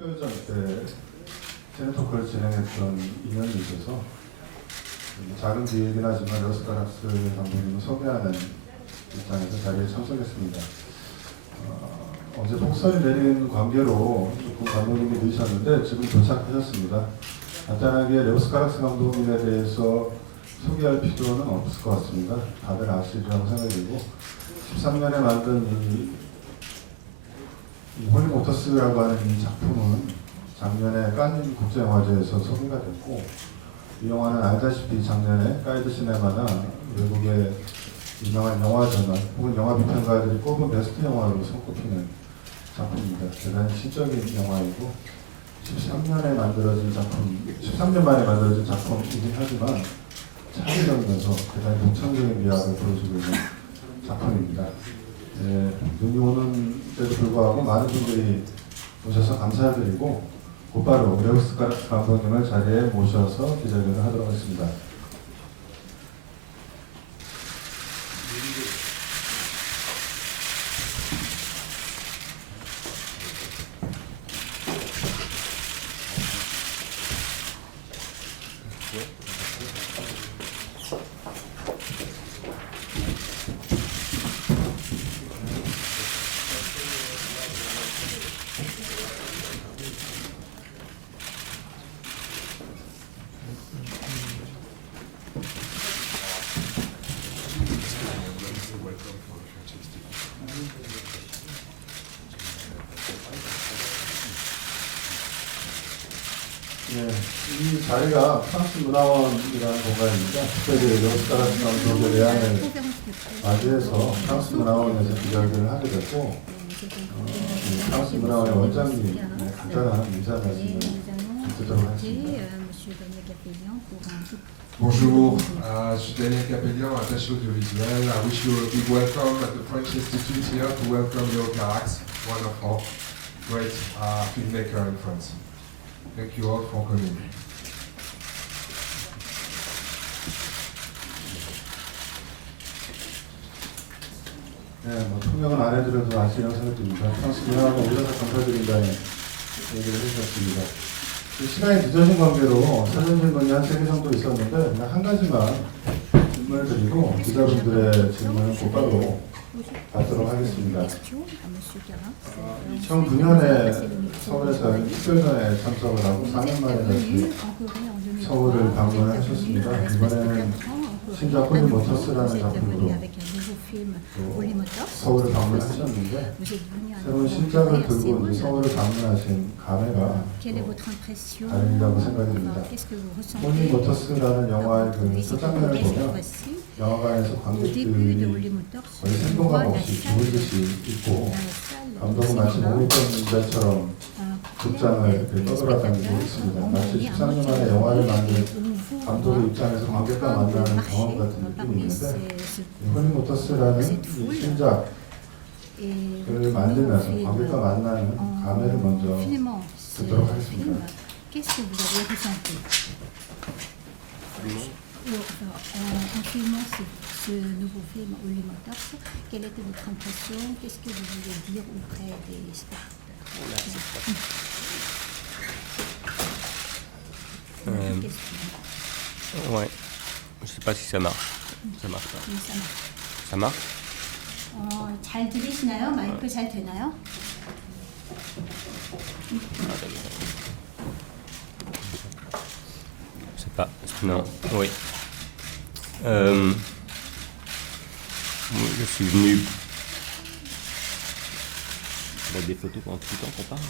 특별전 때 제네토크를 진행했던 인연이 있어서 작은 기획이긴 하지만 러스 가락스 감독님을 소개하는 입장에서 자리에 참석했습니다. 어제 폭설이 내린 관계로 조금 감독님이 늦으셨는데 지금 도착하셨습니다. 간단하게 레오스 가락스 감독님에 대해서 소개할 필요는 없을 것 같습니다. 다들 아시리라고 생각되고 13년에 만든 이 홀리모터스라고 하는 이 작품은 작년에 칸 국제영화제에서 소개가 됐고 이 영화는 알다시피 작년에 가이드 시네마나 외국의 유명한 영화저널 혹은 영화 비평가들이 꼽은 베스트 영화로 손꼽히는 작품입니다. 대단히 시적인 영화이고 13년에 만들어진 작품, 13년 만에 만들어진 작품이긴 하지만 차이 넘면서 대단히 독창적인 미학을 보여주고 있는 작품입니다. 눈이 오는데도 불구하고 많은 분들이 오셔서 감사드리고 곧바로 레오스 가락스 감독님을 자리에 모셔서 기자회견을 하도록 하겠습니다. 네, 이 자리가 프랑스 문화원이라는 공간입니다. 특별히 레오스 가락스 감독의 내한을 맞이해서 프랑스 문화원에서 기자회견을 하게 됐고 프랑스 문화원의 원장님 간단한 인사 말씀을 듣도록 하겠습니다. Bonjour, je suis Daniel Capellian, attaché audiovisuel. I wish you a big welcome at the French Institute here to welcome Leo Carax, one of our great filmmaker in France. Thank you all for coming. 네, 통역은 안 해드려도 아시라고 생각됩니다. 프랑스 문화원에 오셔서 감사드린다는 얘기를 해주셨습니다. 시간이 늦어진 관계로 사전 질문이 한 3개 정도 있었는데 그냥 한 가지만 질문을 드리고 기자분들의 질문을 곧바로 받도록 하겠습니다. 2009년에 서울에서 특별전에 참석을 하고 4년 만에 다시 서울을 방문을 하셨습니다. 이번에는 신작 홀리모터스라는 작품으로 서울을 방문하셨는데 새로운 신작을 들고 이제 서울을 방문하신 감회가 다르다고 생각이 듭니다. 홀리모터스라는 영화의 그 초장면을 보면 영화관에서 관객들이 거의 생동감 없이 죽은 듯이 있고 감독은 마치 몸이 뜬 자처럼 극장을 떠돌아다니고 있습니다. 마치 13년 만에 영화를 만든 감독의 입장에서 관객과 만나는 경험 같은 느낌이 있는데 홀리모터스라는 이 신작을 만들면서 관객과 만나는 감회를 먼저 듣도록 하겠습니다. En filmant ce nouveau film 홀리모터스, quelle était votre impression? Qu'est-ce que vous voulez dire auprès des spectateurs? Ouais, je sais pas si ça marche. Ça marche pas. Ça marche? 잘 들리시나요? 마이크 잘 되나요? Je sais pas. Non, oui. Je suis venu. On a des photos pendant tout le temps qu'on parle.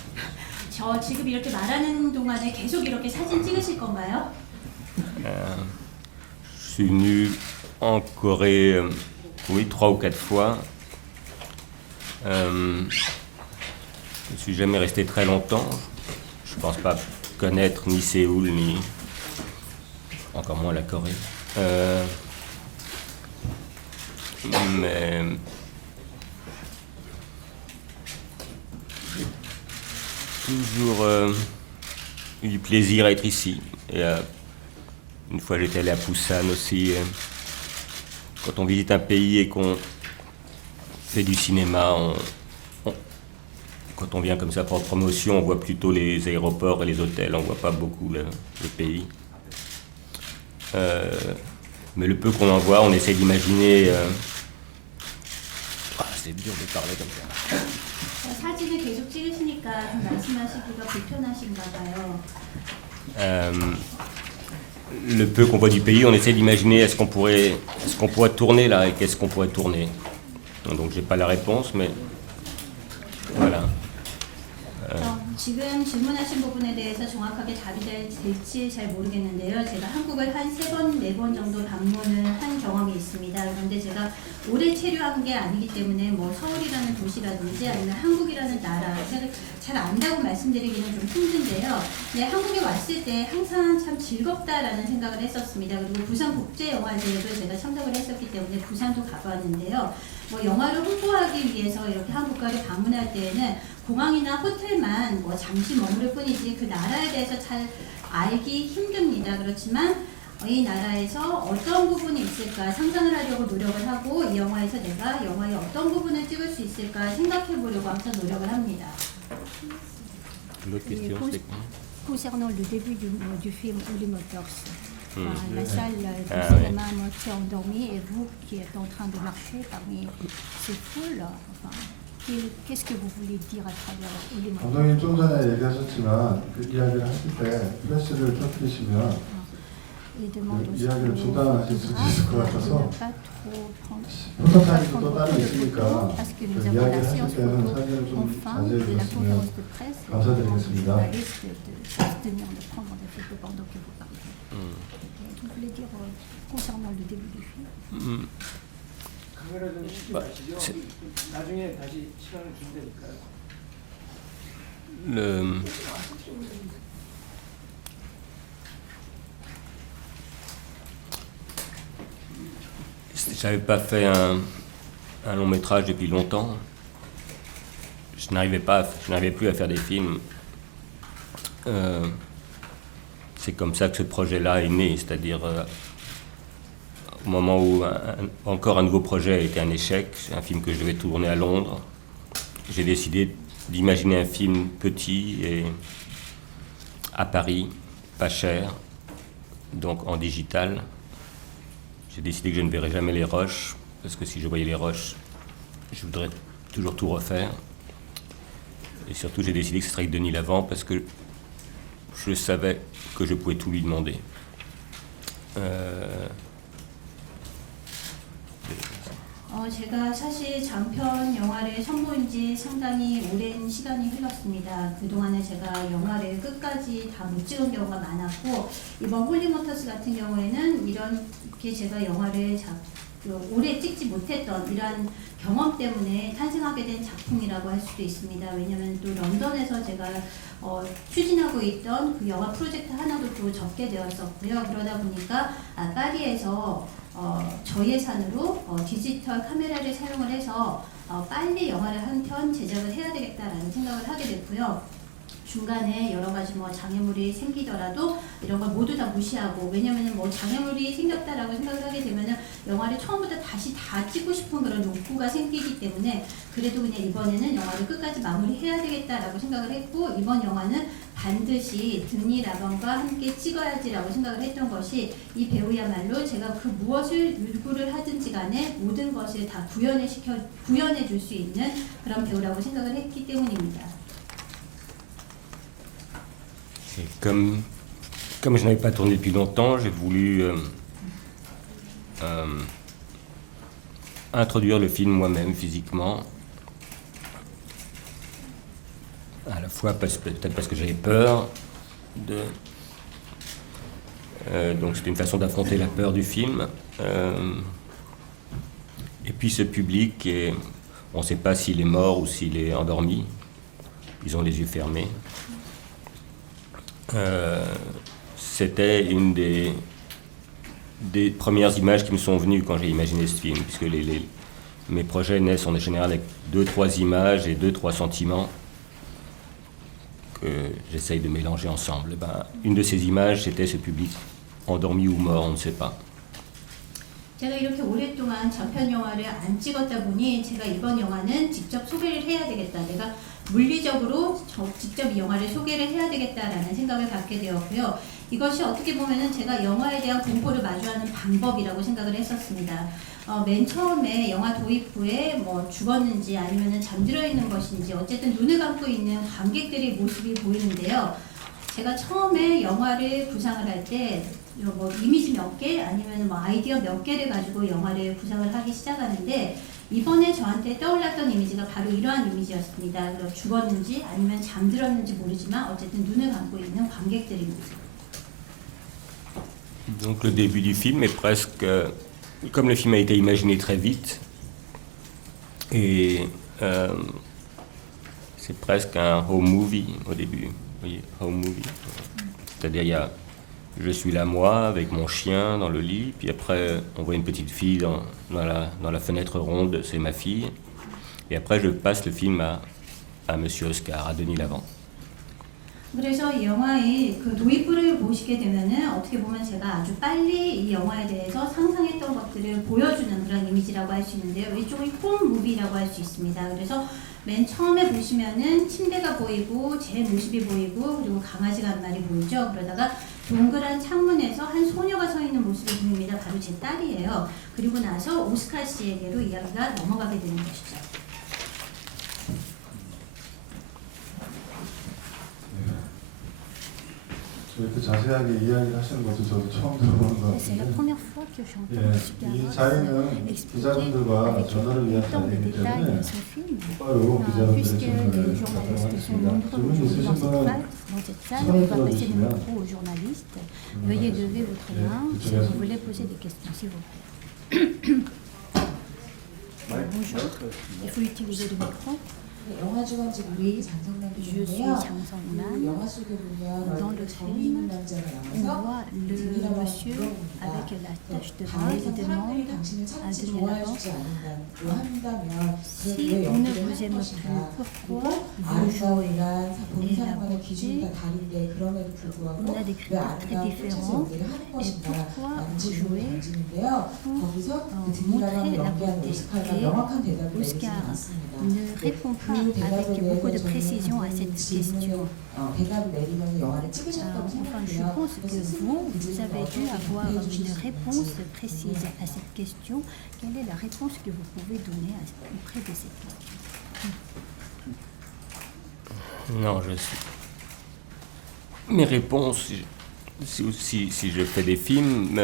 저 지금 이렇게 말하는 동안에 계속 이렇게 사진 찍으실 건가요? Je suis venu en Corée, oui, 3 ou 4 fois. Je ne suis jamais resté très longtemps. Je ne pense pas connaître ni Séoul, ni encore moins la Corée. Mais j'ai toujours eu du plaisir à être ici. Et, une fois j'étais allé à Busan aussi. Quand on visite un pays et qu'on fait du cinéma, quand on vient comme ça pour promotion, on voit plutôt les aéroports et les hôtels, on voit pas beaucoup le pays. Mais le peu qu'on en voit, on essaie d'imaginer... c'est dur de parler comme ça. 사진을 계속 찍으시니까 좀 말씀하시기가 불편하신가 봐요. Le peu qu'on voit du pays, on essaie d'imaginer est-ce qu'on pourrait tourner là et qu'est-ce qu'on pourrait tourner. Donc j'ai pas la réponse, mais voilà. 지금 질문하신 부분에 대해서 정확하게 답이 될지 잘 모르겠는데요. 제가 한국을 한 3번, 4번 정도 방문을 한 경험이 있습니다. 그런데 제가 오래 체류한 게 아니기 때문에 뭐 서울이라는 도시라든지 아니면 한국이라는 나라 잘 안다고 말씀드리기는 좀 힘든데요. 네, 한국에 왔을 때 항상 참 즐겁다라는 생각을 했었습니다. 그리고 부산국제영화제에도 제가 참석을 했었기 때문에 부산도 가봤는데요. 뭐 영화를 홍보하기 위해서 이렇게 한국가를 방문할 때에는 공항이나 호텔만 뭐 잠시 머무를 뿐이지 그 나라에 대해서 잘 알기 힘듭니다. 그렇지만 이 나라에서 어떤 부분이 있을까 상상을 하려고 노력을 하고 이 영화에서 내가 영화의 어떤 부분을 찍을 수 있을까 생각해 보려고 항상 노력을 합니다. L'autre question, c'est quoi? Concernant le début du film Holy Motors, la salle de Ah, cinéma à moitié endormie et vous qui êtes en train de marcher parmi ces foules, enfin, qu'est-ce que vous voulez dire à travers Holy Motors? 감독님 좀 전에 얘기하셨지만 그 이야기를 하실 때 플래시를 켜뜨리시면 Il demande aussi 이야기를 중단하실 수도 있을 것 같아서 pas trop prendre 포토타임도 또 따로 있으니까 parce que 그 nous avons la 이야기를 하실 séance 때는 photo 사진을 좀 en fin 자제해 de la 주셨으면 conférence de presse. 감사드리겠습니다. On risque de s'abstenir de prendre des photos pendant que vous parlez. Vous voulez dire concernant le début du film? 카메라 좀 쉽게 마시죠. 나중에 다시 시간을 준다니까요. J'avais pas fait un long métrage depuis longtemps. Je n'arrivais plus à faire des films. C'est comme ça que ce projet-là est né, c'est-à-dire au moment où encore un nouveau projet a été un échec, c'est un film que je devais tourner à Londres, j'ai décidé d'imaginer un film petit et à Paris, pas cher, donc en digital. J'ai décidé que je ne verrais jamais les roches, parce que si je voyais les roches, je voudrais toujours tout refaire. Et surtout, j'ai décidé que ce serait avec Denis Lavant, parce que je savais que je pouvais tout lui demander. 제가 사실 장편 영화를 선보인 지 상당히 오랜 시간이 흘렀습니다. 그동안에 제가 영화를 끝까지 다 못 찍은 경우가 많았고 이번 홀리모터스 같은 경우에는 이렇게 제가 영화를 오래 찍지 못했던 이러한 경험 때문에 탄생하게 된 작품이라고 할 수도 있습니다. 왜냐하면 또 런던에서 제가 추진하고 있던 그 영화 프로젝트 하나도 또 접게 되었었고요. 그러다 보니까 파리에서 저예산으로 디지털 카메라를 사용을 해서 빨리 영화를 한 편 제작을 해야 되겠다라는 생각을 하게 됐고요. 중간에 여러 가지 뭐 장애물이 생기더라도 이런 걸 모두 다 무시하고, 왜냐면은 뭐 장애물이 생겼다라고 생각을 하게 되면은 영화를 처음부터 다시 다 찍고 싶은 그런 욕구가 생기기 때문에 그래도 그냥 이번에는 영화를 끝까지 마무리해야 되겠다라고 생각을 했고, 이번 영화는 반드시 드니 라번과 함께 찍어야지라고 생각을 했던 것이 이 배우야말로 제가 그 무엇을 요구를 하든지 간에 모든 것을 다 구현해 줄 수 있는 그런 배우라고 생각을 했기 때문입니다. Comme je n'avais pas tourné depuis longtemps, j'ai voulu introduire le film moi-même physiquement. À la fois peut-être parce que j'avais peur donc c'était une façon d'affronter la peur du film. Et puis ce public, on ne sait pas s'il est mort ou s'il est endormi. Ils ont les yeux fermés. C'était une des premières images qui me sont venues quand j'ai imaginé ce film, puisque mes projets naissent en général avec 2-3 images et 2-3 sentiments que j'essaye de mélanger ensemble. Une de ces images, c'était ce public endormi ou mort, on ne sait pas. 제가 이렇게 오랫동안 장편 영화를 안 찍었다 보니 제가 이번 영화는 직접 소개를 해야 되겠다. 내가 물리적으로 직접 이 영화를 소개를 해야 되겠다라는 생각을 갖게 되었고요. 이것이 어떻게 보면은 제가 영화에 대한 공포를 마주하는 방법이라고 생각을 했었습니다. 맨 처음에 영화 도입 후에 뭐 죽었는지 아니면은 잠들어 있는 것인지 어쨌든 눈을 감고 있는 관객들의 모습이 보이는데요. 제가 처음에 영화를 구상을 할 때 뭐 이미지 몇 개 아니면 뭐 아이디어 몇 개를 가지고 영화를 구상을 하기 시작하는데 이번에 저한테 떠올랐던 이미지가 바로 이러한 이미지였습니다. 그래서 죽었는지 아니면 잠들었는지 모르지만 어쨌든 눈을 감고 있는 관객들의 모습. Donc le début du film est presque, comme le film a été imaginé très vite, et c'est presque un home movie au début. Vous voyez, home movie. C'est-à-dire je suis là moi avec mon chien dans le lit, puis après on voit une petite fille dans la fenêtre ronde, c'est ma fille, et après je passe le film à Monsieur Oscar, à Denis Lavant. 그래서 이 영화의 그 도입부를 보시게 되면은 어떻게 보면 제가 아주 빨리 이 영화에 대해서 상상했던 것들을 보여주는 그런 이미지라고 할 수 있는데요. 이쪽이 홈 무비라고 할 수 있습니다. 그래서 맨 처음에 보시면은 침대가 보이고 제 모습이 보이고 그리고 강아지가 한 마리 보이죠. 그러다가 동그란 창문에서 한 소녀가 서 있는 모습이 보입니다. 바로 제 딸이에요. 그리고 나서 오스카 씨에게로 이야기가 넘어가게 되는 것이죠. 이렇게 자세하게 이야기를 하시는 것도 저도 처음 들어보는 것 C'est la 같은데 première fois que j'entends 예, Oscar 이 자리는 기자분들과 avec 전화를 위한 autant de 자리이기 détails 때문에 son film. 바로 기자분들의 Puisque 질문을 les 받도록 journalistes sont 하겠습니다. nombreux 질문 aujourd'hui 있으신 분은 dans cette salle, on va passer le micro aux journalistes. Veuillez lever votre main si vous voulez poser des questions, s'il vous plaît. Bonjour, il faut utiliser le micro. 영화 주관직이 장성남 Je suis 씨인데요. Chang Song-man. 영화 속에 보면 Dans le film, 남자가 on 나와서 voit le monsieur avec la tache de vin qui demande 당신을 à 참지 Denis 좋아해 Lavant 주지 않는다고 한다면 si 왜 on ne 연기를 vous 할 aime 것인가. plus, pourquoi 그리고 vous jouez? 아름다움이란 본 Et la 사람만의 기준이 다 beauté, 다른데 그럼에도 불구하고 on a des 왜 critères très 아름다운 꽃에서 différents. 연기를 하는 Et 것인가 pourquoi 라는 vous 질문을 jouez 던지는데요. pour 거기서 그 montrer 드니라방을 la 연기한 beauté. 오스카가 Et 명확한 대답을 내리지 Oscar 않았습니다. ne répond pas avec beaucoup de précision à cette question. 대답을 내리면서 영화를 찍으셨다고 Enfin, je 생각해요. pense que vous avez dû avoir une réponse précise à cette question. Quelle est la réponse que vous pouvez donner auprès de cette question? Non, je sais. Mes réponses, si je fais des films,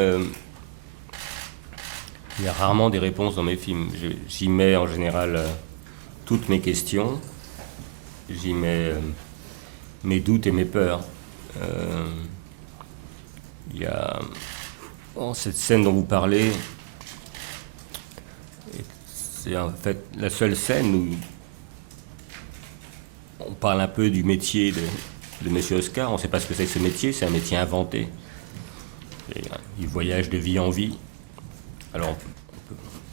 il y a rarement des réponses dans mes films. J'y mets en général toutes mes questions, j'y mets mes doutes et mes peurs. Il y a cette scène dont vous parlez, c'est en fait la seule scène où on parle un peu du métier de Monsieur Oscar. On ne sait pas ce que c'est que ce métier, c'est un métier inventé. Et, il voyage de vie en vie. Alors,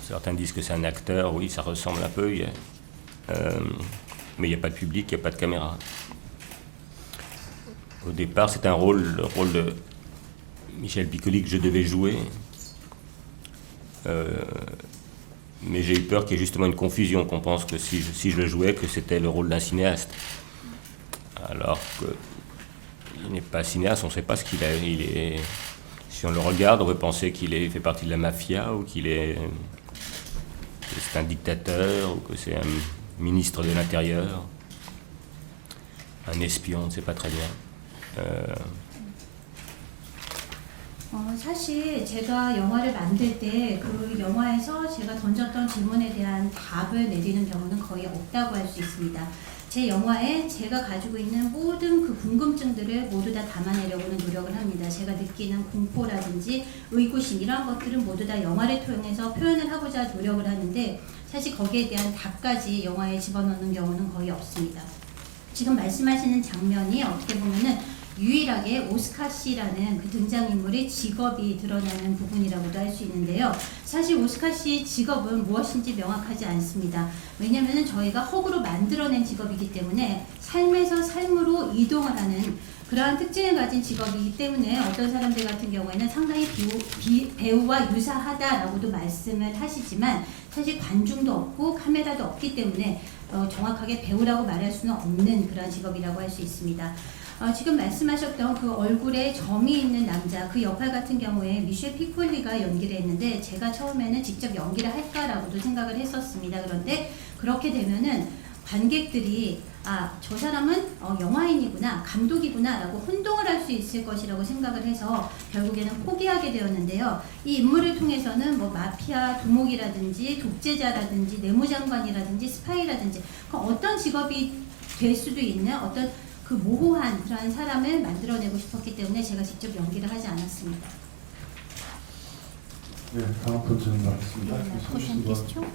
certains disent que c'est un acteur, oui, ça ressemble un peu, mais il n'y a pas de public, il n'y a pas de caméra. Au départ, c'est le rôle de Michel Piccoli que je devais jouer. Mais j'ai eu peur qu'il y ait justement une confusion, qu'on pense que si je le jouais, que c'était le rôle d'un cinéaste. Alors qu'il n'est pas cinéaste, on ne sait pas ce qu'il est. Si on le regarde, on peut penser qu'il fait partie de la mafia, ou que c'est un dictateur, ou que c'est un ministre de l'Intérieur, un espion, on ne sait pas très bien. 사실 제가 영화를 만들 때 그 영화에서 제가 던졌던 질문에 대한 답을 내리는 경우는 거의 없다고 할 수 있습니다. 제 영화에 제가 가지고 있는 모든 그 궁금증들을 모두 다 담아내려고는 노력을 합니다. 제가 느끼는 공포라든지 의구심 이런 것들은 모두 다 영화를 통해서 표현을 하고자 노력을 하는데 사실 거기에 대한 답까지 영화에 집어넣는 경우는 거의 없습니다. 지금 말씀하시는 장면이 어떻게 보면은 유일하게 오스카 씨라는 그 등장인물의 직업이 드러나는 부분이라고도 할 수 있는데요. 사실 오스카 씨의 직업은 무엇인지 명확하지 않습니다. 왜냐하면 저희가 허구로 만들어낸 직업이기 때문에 삶에서 삶으로 이동을 하는 그러한 특징을 가진 직업이기 때문에 어떤 사람들 같은 경우에는 상당히 배우와 유사하다라고도 말씀을 하시지만 사실 관중도 없고 카메라도 없기 때문에 정확하게 배우라고 말할 수는 없는 그런 직업이라고 할 수 있습니다. 지금 말씀하셨던 그 얼굴에 점이 있는 남자 그 역할 같은 경우에 미셸 피콜리가 연기를 했는데 제가 처음에는 직접 연기를 할까라고도 생각을 했었습니다. 그런데 그렇게 되면은 관객들이 저 사람은 영화인이구나 감독이구나 라고 혼동을 할 수 있을 것이라고 생각을 해서 결국에는 포기하게 되었는데요. 이 인물을 통해서는 뭐 마피아 두목이라든지 독재자라든지 내무장관이라든지 스파이라든지 어떤 직업이 될 수도 있는 어떤 그 모호한 그러한 사람을 만들어내고 싶었기 때문에 제가 직접 연기를 하지 않았습니다. 네, 다음 분 질문하겠습니다. prochaine question.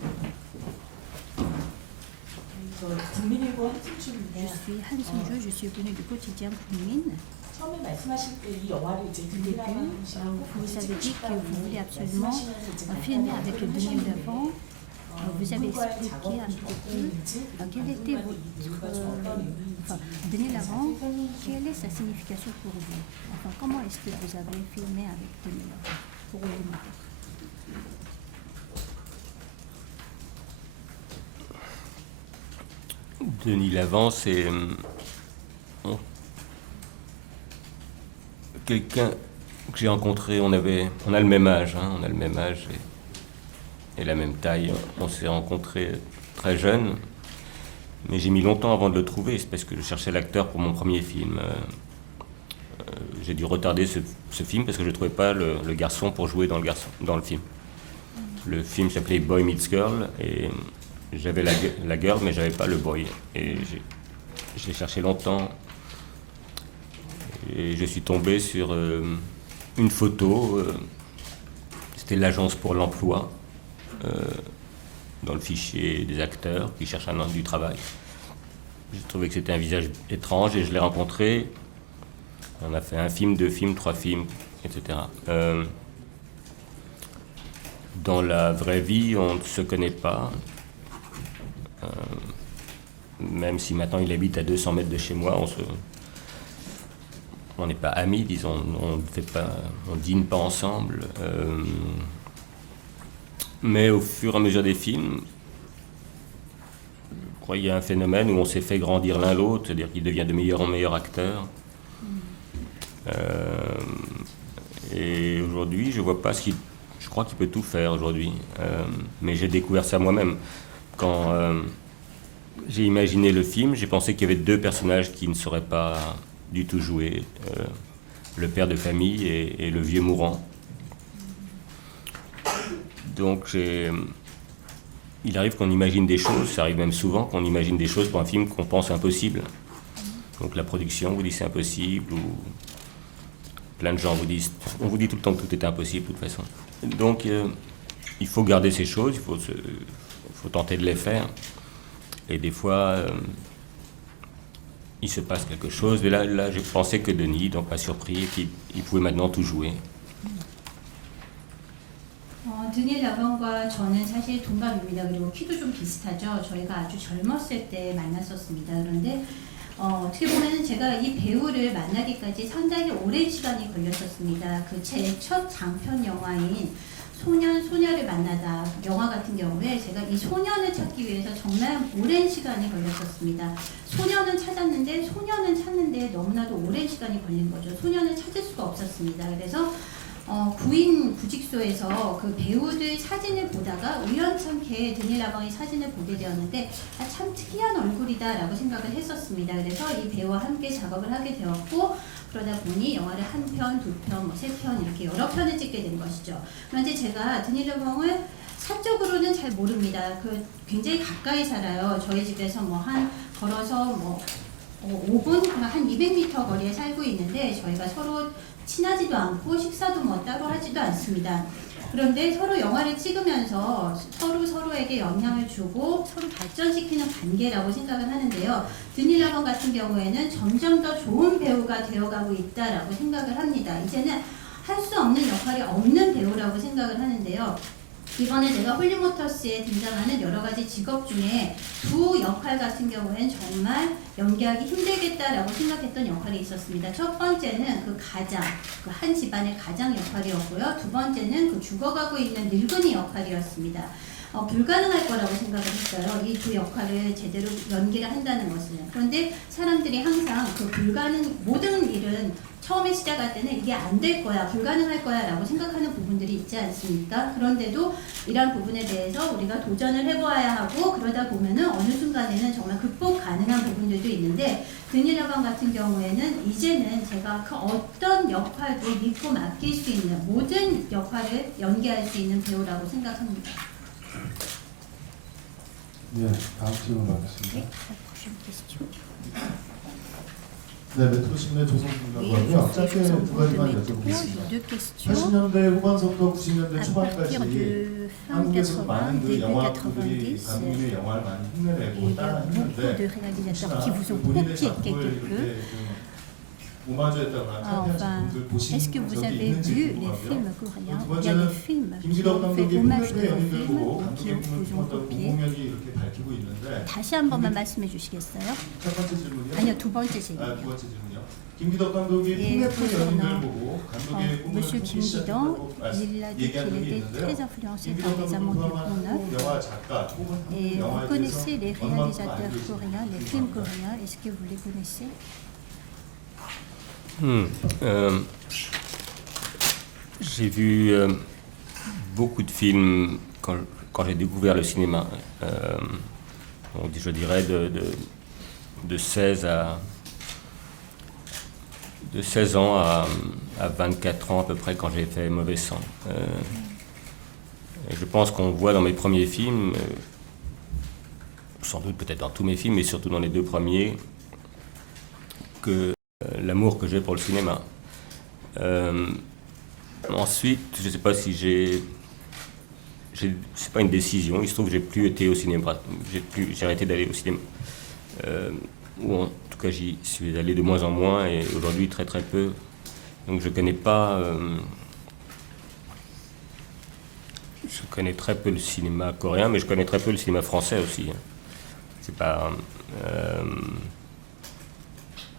국민일보 한진출인데 Je suis Han Sung-ju, je suis venue du quotidien Kunmin. 처음에 말씀하실 때 이 영화를 이제 Au début, vous avez dit que vous voulez absolument filmer avec Denis Lavant. Vous avez expliqué un petit peu quel était votre... Denis Lavant, quelle est sa signification pour vous? Enfin, comment est-ce que vous avez filmé avec Denis Lavant pour vous? Denis Lavant, c'est quelqu'un que j'ai rencontré. On a le même âge, on a le même âge et la même taille. On s'est rencontrés très jeunes, mais j'ai mis longtemps avant de le trouver. C'est parce que je cherchais l'acteur pour mon premier film. J'ai dû retarder ce film parce que je ne trouvais pas le garçon pour jouer dans le film. Le film s'appelait Boy Meets Girl et j'avais la girl mais j'avais pas le boy. Et j'ai cherché longtemps et je suis tombé sur une photo. C'était l'agence pour l'emploi dans le fichier des acteurs qui cherchent du travail. J'ai trouvé que c'était un visage étrange et je l'ai rencontré. On a fait un film, 2 films, 3 films, etc. Dans la vraie vie, on ne se connaît pas. Même si maintenant il habite à 200 mètres de chez moi, on n'est pas amis, disons, on dîne pas ensemble. Mais au fur et à mesure des films, je crois qu'il y a un phénomène où on s'est fait grandir l'un l'autre, c'est-à-dire qu'il devient de meilleur en meilleur acteur. Et aujourd'hui, je vois pas je crois qu'il peut tout faire aujourd'hui, mais j'ai découvert ça moi-même. Quand j'ai imaginé le film, j'ai pensé qu'il y avait 2 personnages qui ne sauraient pas du tout jouer, le père de famille et le vieux mourant. Donc il arrive qu'on imagine des choses, ça arrive même souvent qu'on imagine des choses pour un film qu'on pense impossible. Donc la production vous dit c'est impossible, ou plein de gens on vous dit tout le temps que tout est impossible de toute façon. Donc il faut garder ces choses, il faut tenter de les faire. Et des fois, il se passe quelque chose. Mais là j'ai pensé que Denis, donc m'a surpris, et qu'il pouvait maintenant tout jouer. 드니 라번과 저는 사실 동갑입니다. 그리고 키도 좀 비슷하죠. 저희가 아주 젊었을 때 만났었습니다. 그런데 어떻게 보면 제가 이 배우를 만나기까지 상당히 오랜 시간이 걸렸었습니다. 그 제 첫 장편 영화인 소년, 소녀를 만나다 영화 같은 경우에 제가 이 소년을 찾기 위해서 정말 오랜 시간이 걸렸었습니다. 소년은 찾았는데 소년은 찾는데 너무나도 오랜 시간이 걸린 거죠. 소년을 찾을 수가 없었습니다. 그래서 구인 구직소에서 그 배우들 사진을 보다가 우연찮게 드니 라방의 사진을 보게 되었는데 참 특이한 얼굴이다라고 생각을 했었습니다. 그래서 이 배우와 함께 작업을 하게 되었고 그러다 보니 영화를 1편, 2편, 3편 이렇게 여러 편을 찍게 된 것이죠. 그런데 제가 드니 라방을 사적으로는 잘 모릅니다. 굉장히 가까이 살아요. 저희 집에서 걸어서 5분, 한 200m 거리에 살고 있는데 저희가 서로 친하지도 않고 식사도 따로 하지도 않습니다. 그런데 서로 영화를 찍으면서 서로 서로에게 영향을 주고 서로 발전시키는 관계라고 생각을 하는데요. 드니라번 같은 경우에는 점점 더 좋은 배우가 되어가고 있다라고 생각을 합니다. 이제는 할 수 없는 역할이 없는 배우라고 생각을 하는데요. 이번에 제가 홀리모터스에 등장하는 여러 가지 직업 중에 두 역할 같은 경우에는 정말 연기하기 힘들겠다라고 생각했던 역할이 있었습니다. 첫 번째는 그 가장, 그 한 집안의 가장 역할이었고요. 두 번째는 그 죽어가고 있는 늙은이 역할이었습니다. 불가능할 거라고 생각을 했어요. 이 두 역할을 제대로 연기를 한다는 것은. 그런데 사람들이 항상 그 모든 일은 처음에 시작할 때는 이게 안 될 거야, 불가능할 거야 라고 생각하는 부분들이 있지 않습니까? 그런데도 이런 부분에 대해서 우리가 도전을 해보아야 하고 그러다 보면은 어느 순간에는 정말 극복 가능한 부분들도 있는데 드니라번 같은 경우에는 이제는 제가 그 어떤 역할도 믿고 맡길 수 있는 모든 역할을 연기할 수 있는 배우라고 생각합니다. 예, 다음 질문 받겠습니다. 네, 메트로신문의 조성준이라고 하고요. 짧게 두 가지만 여쭤보겠습니다. 80년대 후반서부터 90년대 초반까지 한국에서 많은 그 영화들이 감독님의 영화를 많이 흉내내고 따라했는데 혹시나 본인의 작품을 이렇게 좀 오마주했다거나 카피한 작품들 보신 Est-ce que vous 적이 avez 있는지 vu les 궁금하고요. films coréens? 두 Il y a des 번째는 films qui 김기덕 ont fait 감독의 hommage 흉내 de 연인들 films 보고 ou qui 감독의 vous ont 어떤 copié. 공공연히 이렇게 밝히고 있는데 다시 한 번만 말씀해 주시겠어요? 첫 번째 질문이요? 아니요, 두 번째 두 질문이요. 번째 질문이요. 김기덕 감독이 예, 흉내풀 연인들 그렇구나. 보고 감독의 꿈을 Monsieur 꾸기 Kim 시작했다고 Ki-dong, il a dit 얘기한 qu'il 적이 était 있는데요. très influencé par 김기덕 les amants du 감독은 Pont Neuf. 한국 영화 작가 혹은 한국 Et vous 영화에 대해서 connaissez les 얼마큼 réalisateurs 알고 coréens, les 계신지 films 궁금합니다. coréens, est-ce que vous les connaissez? J'ai vu beaucoup de films quand j'ai découvert le cinéma. Je dirais de 16 ans à 24 ans à peu près quand j'ai fait Mauvais Sang. Et je pense qu'on voit dans mes premiers films, sans doute peut-être dans tous mes films, mais surtout dans les deux premiers, que l'amour que j'ai pour le cinéma. Ensuite, je ne sais pas si c'est pas une décision, il se trouve que j'ai plus été au cinéma, j'ai arrêté d'aller au cinéma. Ou en tout cas j'y suis allé de moins en moins et aujourd'hui très très peu. Donc je connais très peu le cinéma coréen, mais je connais très peu le cinéma français aussi. C'est pas...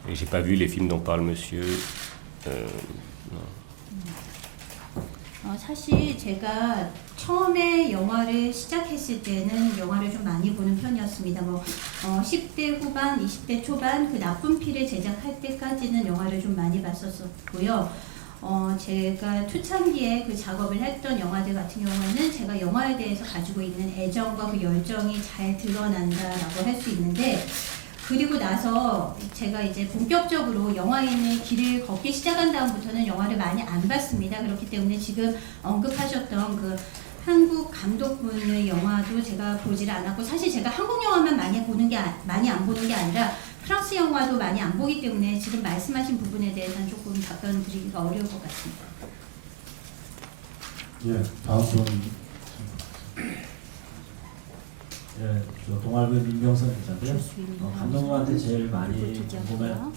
et j'ai pas vu les films dont parle monsieur. Non. 사실 제가 처음에 영화를 시작했을 때는 영화를 좀 많이 보는 편이었습니다. 10대 후반, 20대 초반 그 나쁜 피를 제작할 때까지는 영화를 좀 많이 봤었고요. 제가 초창기에 그 작업을 했던 영화들 같은 경우에는 제가 영화에 대해서 가지고 있는 애정과 그 열정이 잘 드러난다라고 할 수 있는데 그리고 나서 제가 이제 본격적으로 영화인의 길을 걷기 시작한 다음부터는 영화를 많이 안 봤습니다. 그렇기 때문에 지금 언급하셨던 그 한국 감독분의 영화도 제가 보질 않았고 사실 제가 한국 영화만 많이 안 보는 게 아니라 프랑스 영화도 많이 안 보기 때문에 지금 말씀하신 부분에 대해서는 조금 답변 드리기가 어려울 것 같습니다. 예, 다음 분. 예, 저 동아일보 민병선 기자인데요. 감독님한테 제일 많이 궁금한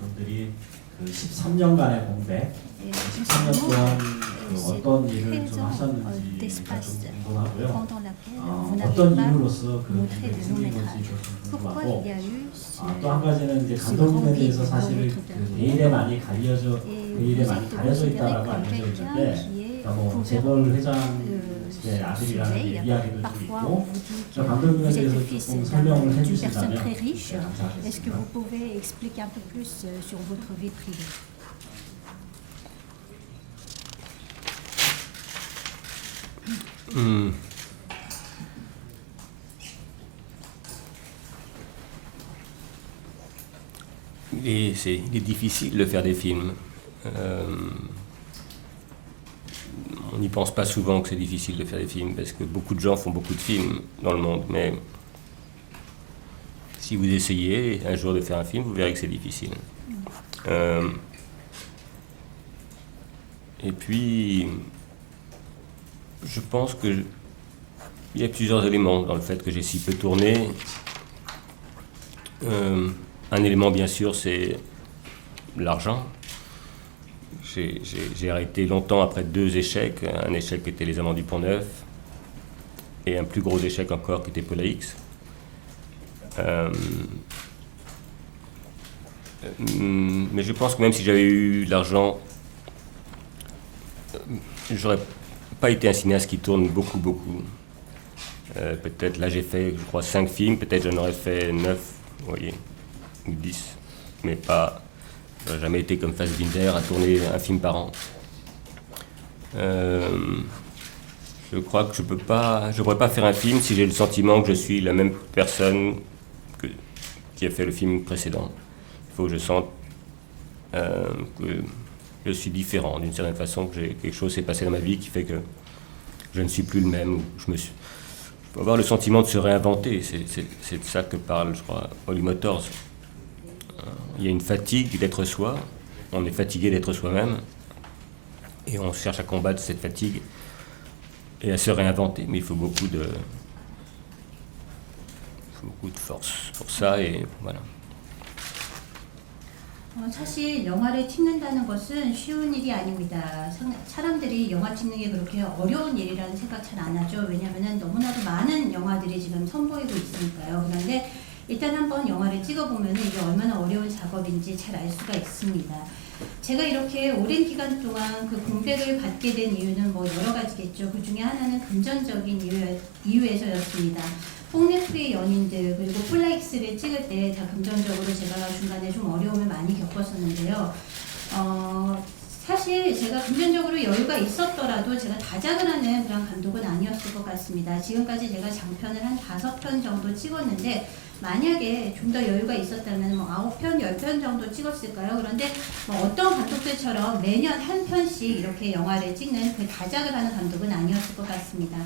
분들이 그 13년간의 공백, 13년 동안 그 어떤 일을 좀 하셨는지가 좀 궁금하고요. Pendant laquelle vous 어떤 n'avez pas 이유로서 그 montré 공백이 de long 생긴 métrage. 건지 좀 Pourquoi 궁금하고 il y a eu 또 한 가지는 이제 감독님에 대해서 사실 그 내일에 많이 가려져 있다라고 알려져 있는데 뭐 재벌 회장 아들이라는 이야기도 좀 있고 감독님에 Vous êtes 대해서 le fils 조금 설명을 d'une personne 해주신다면 très riche. Est-ce que 감사하겠습니다. vous pouvez expliquer un peu plus sur votre vie privée? Il est difficile de faire des films. On n'y pense pas souvent que c'est difficile de faire des films parce que beaucoup de gens font beaucoup de films dans le monde. Mais si vous essayez un jour de faire un film, vous verrez que c'est difficile. Et puis, Je pense qu'il y a plusieurs éléments dans le fait que j'ai si peu tourné. Un élément, bien sûr, c'est l'argent. J'ai arrêté longtemps après 2 échecs. Un échec qui était les Amants du Pont-Neuf et un plus gros échec encore qui était Paula X. Mais je pense que même si j'avais eu l'argent, j'aurais pas été un cinéaste qui tourne beaucoup. Peut-être là j'ai fait, je crois, 5 films, peut-être j'en aurais fait 9, vous voyez, ou 10, mais pas. J'aurais jamais été comme Fassbinder à tourner un film par an. Je crois que je pourrais pas faire un film si j'ai le sentiment que je suis la même personne qui a fait le film précédent. Il faut que je sente que je suis différent d'une certaine façon, que quelque chose s'est passé dans ma vie qui fait que je ne suis plus le même. Il faut avoir le sentiment de se réinventer. C'est de ça que parle, je crois, Holly Motors. Il y a une fatigue d'être soi, on est fatigué d'être soi-même, et on cherche à combattre cette fatigue et à se réinventer, mais il faut beaucoup de force pour ça, et voilà. 사실 영화를 찍는다는 것은 쉬운 일이 아닙니다. 사람들이 영화 찍는 게 그렇게 어려운 일이라는 생각 잘 안 하죠. 왜냐하면 너무나도 많은 영화들이 지금 선보이고 있으니까요. 그런데 일단 한번 영화를 찍어보면 이게 얼마나 어려운 작업인지 잘 알 수가 있습니다. 제가 이렇게 오랜 기간 동안 그 공백을 받게 된 이유는 뭐 여러 가지겠죠. 그 중에 하나는 금전적인 이유에서였습니다. 폭네프의 연인들 그리고 폴라익스를 찍을 때 다 금전적으로 제가 중간에 좀 어려움을 많이 겪었었는데요. 사실 제가 금전적으로 여유가 있었더라도 제가 다작을 하는 그런 감독은 아니었을 것 같습니다. 지금까지 제가 장편을 한 5편 정도 찍었는데 만약에 좀 더 여유가 있었다면 뭐 9편, 10편 정도 찍었을까요? 그런데 뭐 어떤 감독들처럼 매년 한 편씩 이렇게 영화를 찍는 그 다작을 하는 감독은 아니었을 것 같습니다.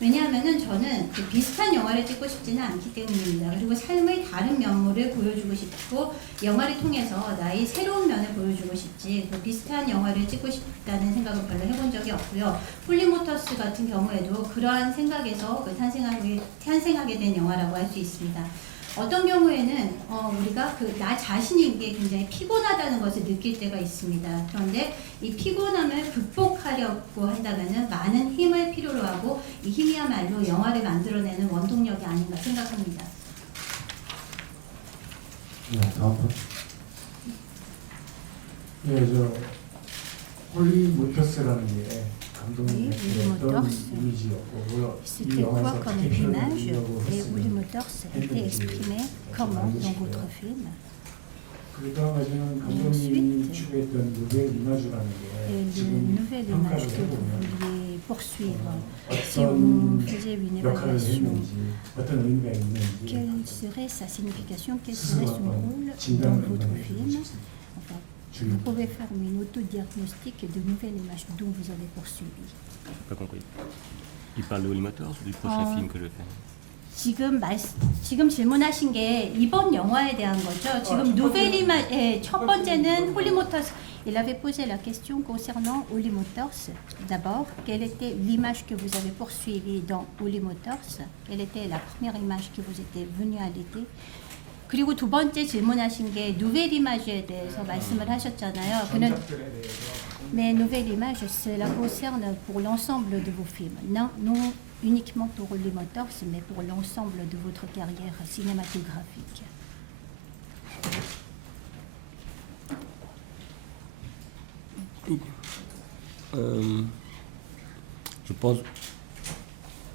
왜냐하면은 저는 그 비슷한 영화를 찍고 싶지는 않기 때문입니다. 그리고 삶의 다른 면모를 보여주고 싶고 영화를 통해서 나의 새로운 면을 보여주고 싶지 그 비슷한 영화를 찍고 싶다는 생각을 별로 해본 적이 없고요. 홀리모터스 같은 경우에도 그러한 생각에서 그 탄생하게 된 영화라고 할 수 있습니다. 어떤 경우에는 우리가 그 나 자신에게 굉장히 피곤하다는 것을 느낄 때가 있습니다. 그런데 이 피곤함을 극복하려고 한다면은 많은 힘을 필요로 하고 이 힘이야말로 영화를 만들어내는 원동력이 아닌가 생각합니다. 네, 다음 분. 예, 저 홀리모터스라는 게 감독님의 네, 어떤 홀리모터스. 이미지였고 이 C'était 영화에서 quoi comme 어떻게 image 표현하려고 et 했으면 Willy Motors était exprimé comment dans votre film? 그러다 마지막에 감독님이 추구했던 노벨 이마주라는 Et 게 le 지금 nouvel 평가를 image que vous 해보면 vouliez poursuivre, si 어떤 vous faisiez une 역할을 évaluation, 했는지 어떤 의미가 있는지 quelle serait sa signification, quel serait 스스로 son 한번 rôle dans 진단을 votre 한번 해보고 film? 싶습니다. Enfin, 주의. vous pouvez faire une autodiagnostic de nouvelles images dont vous avez poursuivi. J'ai pas compris. Il parle de Holly Motors ou du prochain film que je fais? 지금 질문하신 게 이번 영화에 대한 거죠. 지금 누벨이마 첫 번째는 홀리모터스. Il avait posé la question concernant Holly Motors. D'abord, quelle était l'image que vous avez poursuivie dans Holly Motors? Quelle était la première image que vous étiez venu à l'été? 그리고 두 번째 질문하신 게 누벨 이마지에 대해서 말씀을 하셨잖아요. 그는 전작들에 대해서 Mais nouvelle image, cela concerne pour l'ensemble de vos films, non uniquement pour Holly Motors, mais pour l'ensemble de votre carrière cinématographique. Je pense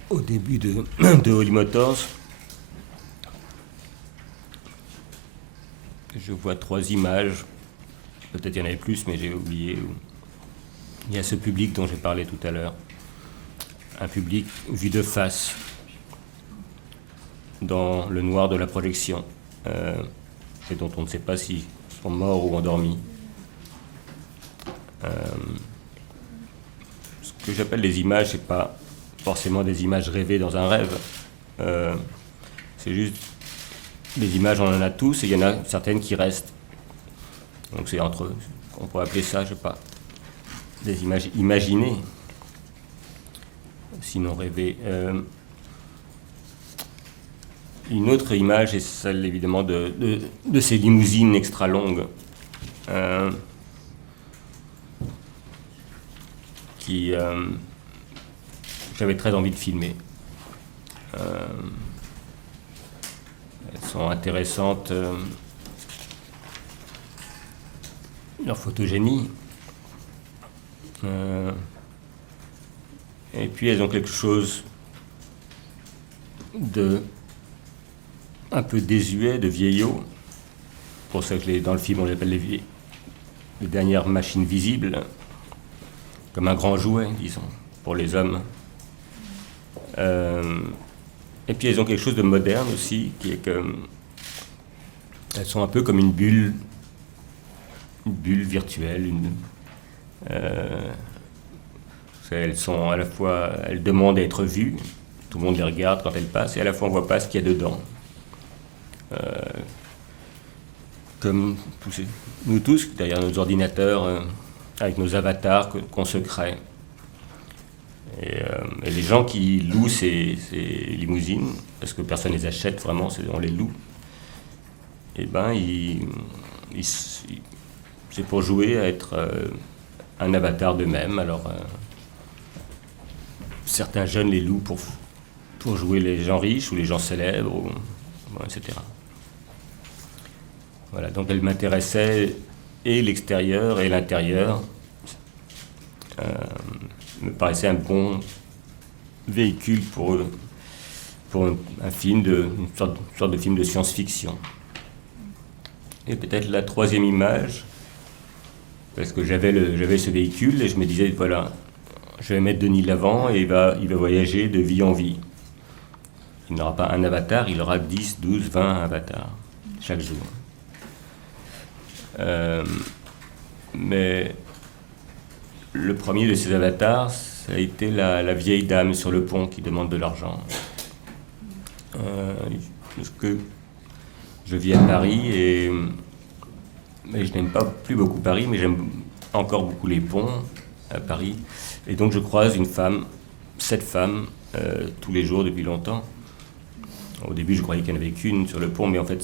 au début de Holly Motors, je vois 3 images, peut-être il y en avait plus mais j'ai oublié. Il y a ce public dont j'ai parlé tout à l'heure, un public vu de face, dans le noir de la projection, et dont on ne sait pas s'ils sont morts ou endormis. Ce que j'appelle les images, c'est pas forcément des images rêvées dans un rêve. C'est juste des images, on en a tous, et il y en a certaines qui restent. Donc c'est entre eux, on pourrait appeler ça, je sais pas, des images imaginées. sinon rêver. Une autre image est celle évidemment de ces limousines extra longues qui j'avais très envie de filmer. Elles sont intéressantes, leur photogénie. Et puis elles ont quelque chose de un peu désuet, de vieillot. Pour ça que dans le film on les appelle les dernières machines visibles, comme un grand jouet, disons, pour les hommes. Et puis elles ont quelque chose de moderne aussi, qui est que elles sont un peu comme une bulle virtuelle. Elles sont à la fois, elles demandent à être vues, tout le monde les regarde quand elles passent, et à la fois on ne voit pas ce qu'il y a dedans. Comme nous tous, derrière nos ordinateurs, avec nos avatars qu'on se crée. Et les gens qui louent ces limousines, parce que personne ne les achète vraiment, on les loue, et ben c'est pour jouer à être un avatar d'eux-mêmes. Alors certains jeunes les louent pour jouer les gens riches ou les gens célèbres, etc. Voilà, donc elle m'intéressait, et l'extérieur et l'intérieur me paraissait un bon véhicule pour un film, une sorte de film de science-fiction. Et peut-être la troisième image, parce que j'avais ce véhicule et je me disais, voilà, je vais mettre Denis Lavant et il va voyager de vie en vie. Il n'aura pas un avatar, il aura 10, 12, 20 avatars chaque jour. Mais le premier de ces avatars, ça a été la vieille dame sur le pont qui demande de l'argent. Parce que je vis à Paris mais je n'aime pas plus beaucoup Paris, mais j'aime encore beaucoup les ponts à Paris. Et donc je croise cette femme, tous les jours depuis longtemps. Au début, je croyais qu'il n'y en avait qu'une sur le pont, mais en fait,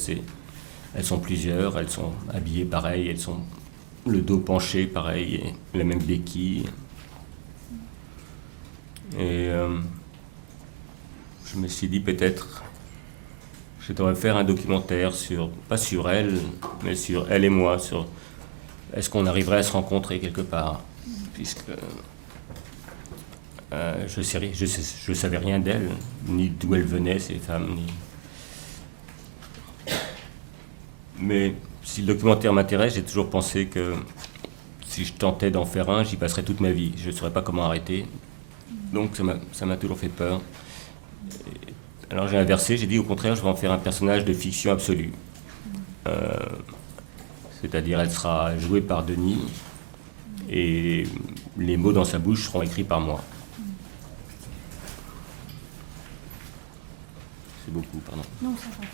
elles sont plusieurs, elles sont habillées pareil, elles sont le dos penché pareil, et la même béquille. Et je me suis dit peut-être je devrais faire un documentaire pas sur elle, mais sur elle et moi, sur est-ce qu'on arriverait à se rencontrer quelque part, puisque je savais rien d'elle, ni d'où elle venait, ces femmes, Mais si le documentaire m'intéresse, j'ai toujours pensé que si je tentais d'en faire un, j'y passerais toute ma vie. Je ne saurais pas comment arrêter. Donc ça m'a toujours fait peur. Alors j'ai inversé, j'ai dit au contraire, je vais en faire un personnage de fiction absolue. C'est-à-dire elle sera jouée par Denis et les mots dans sa bouche seront écrits par moi. C'est beaucoup, pardon. Non, ça va.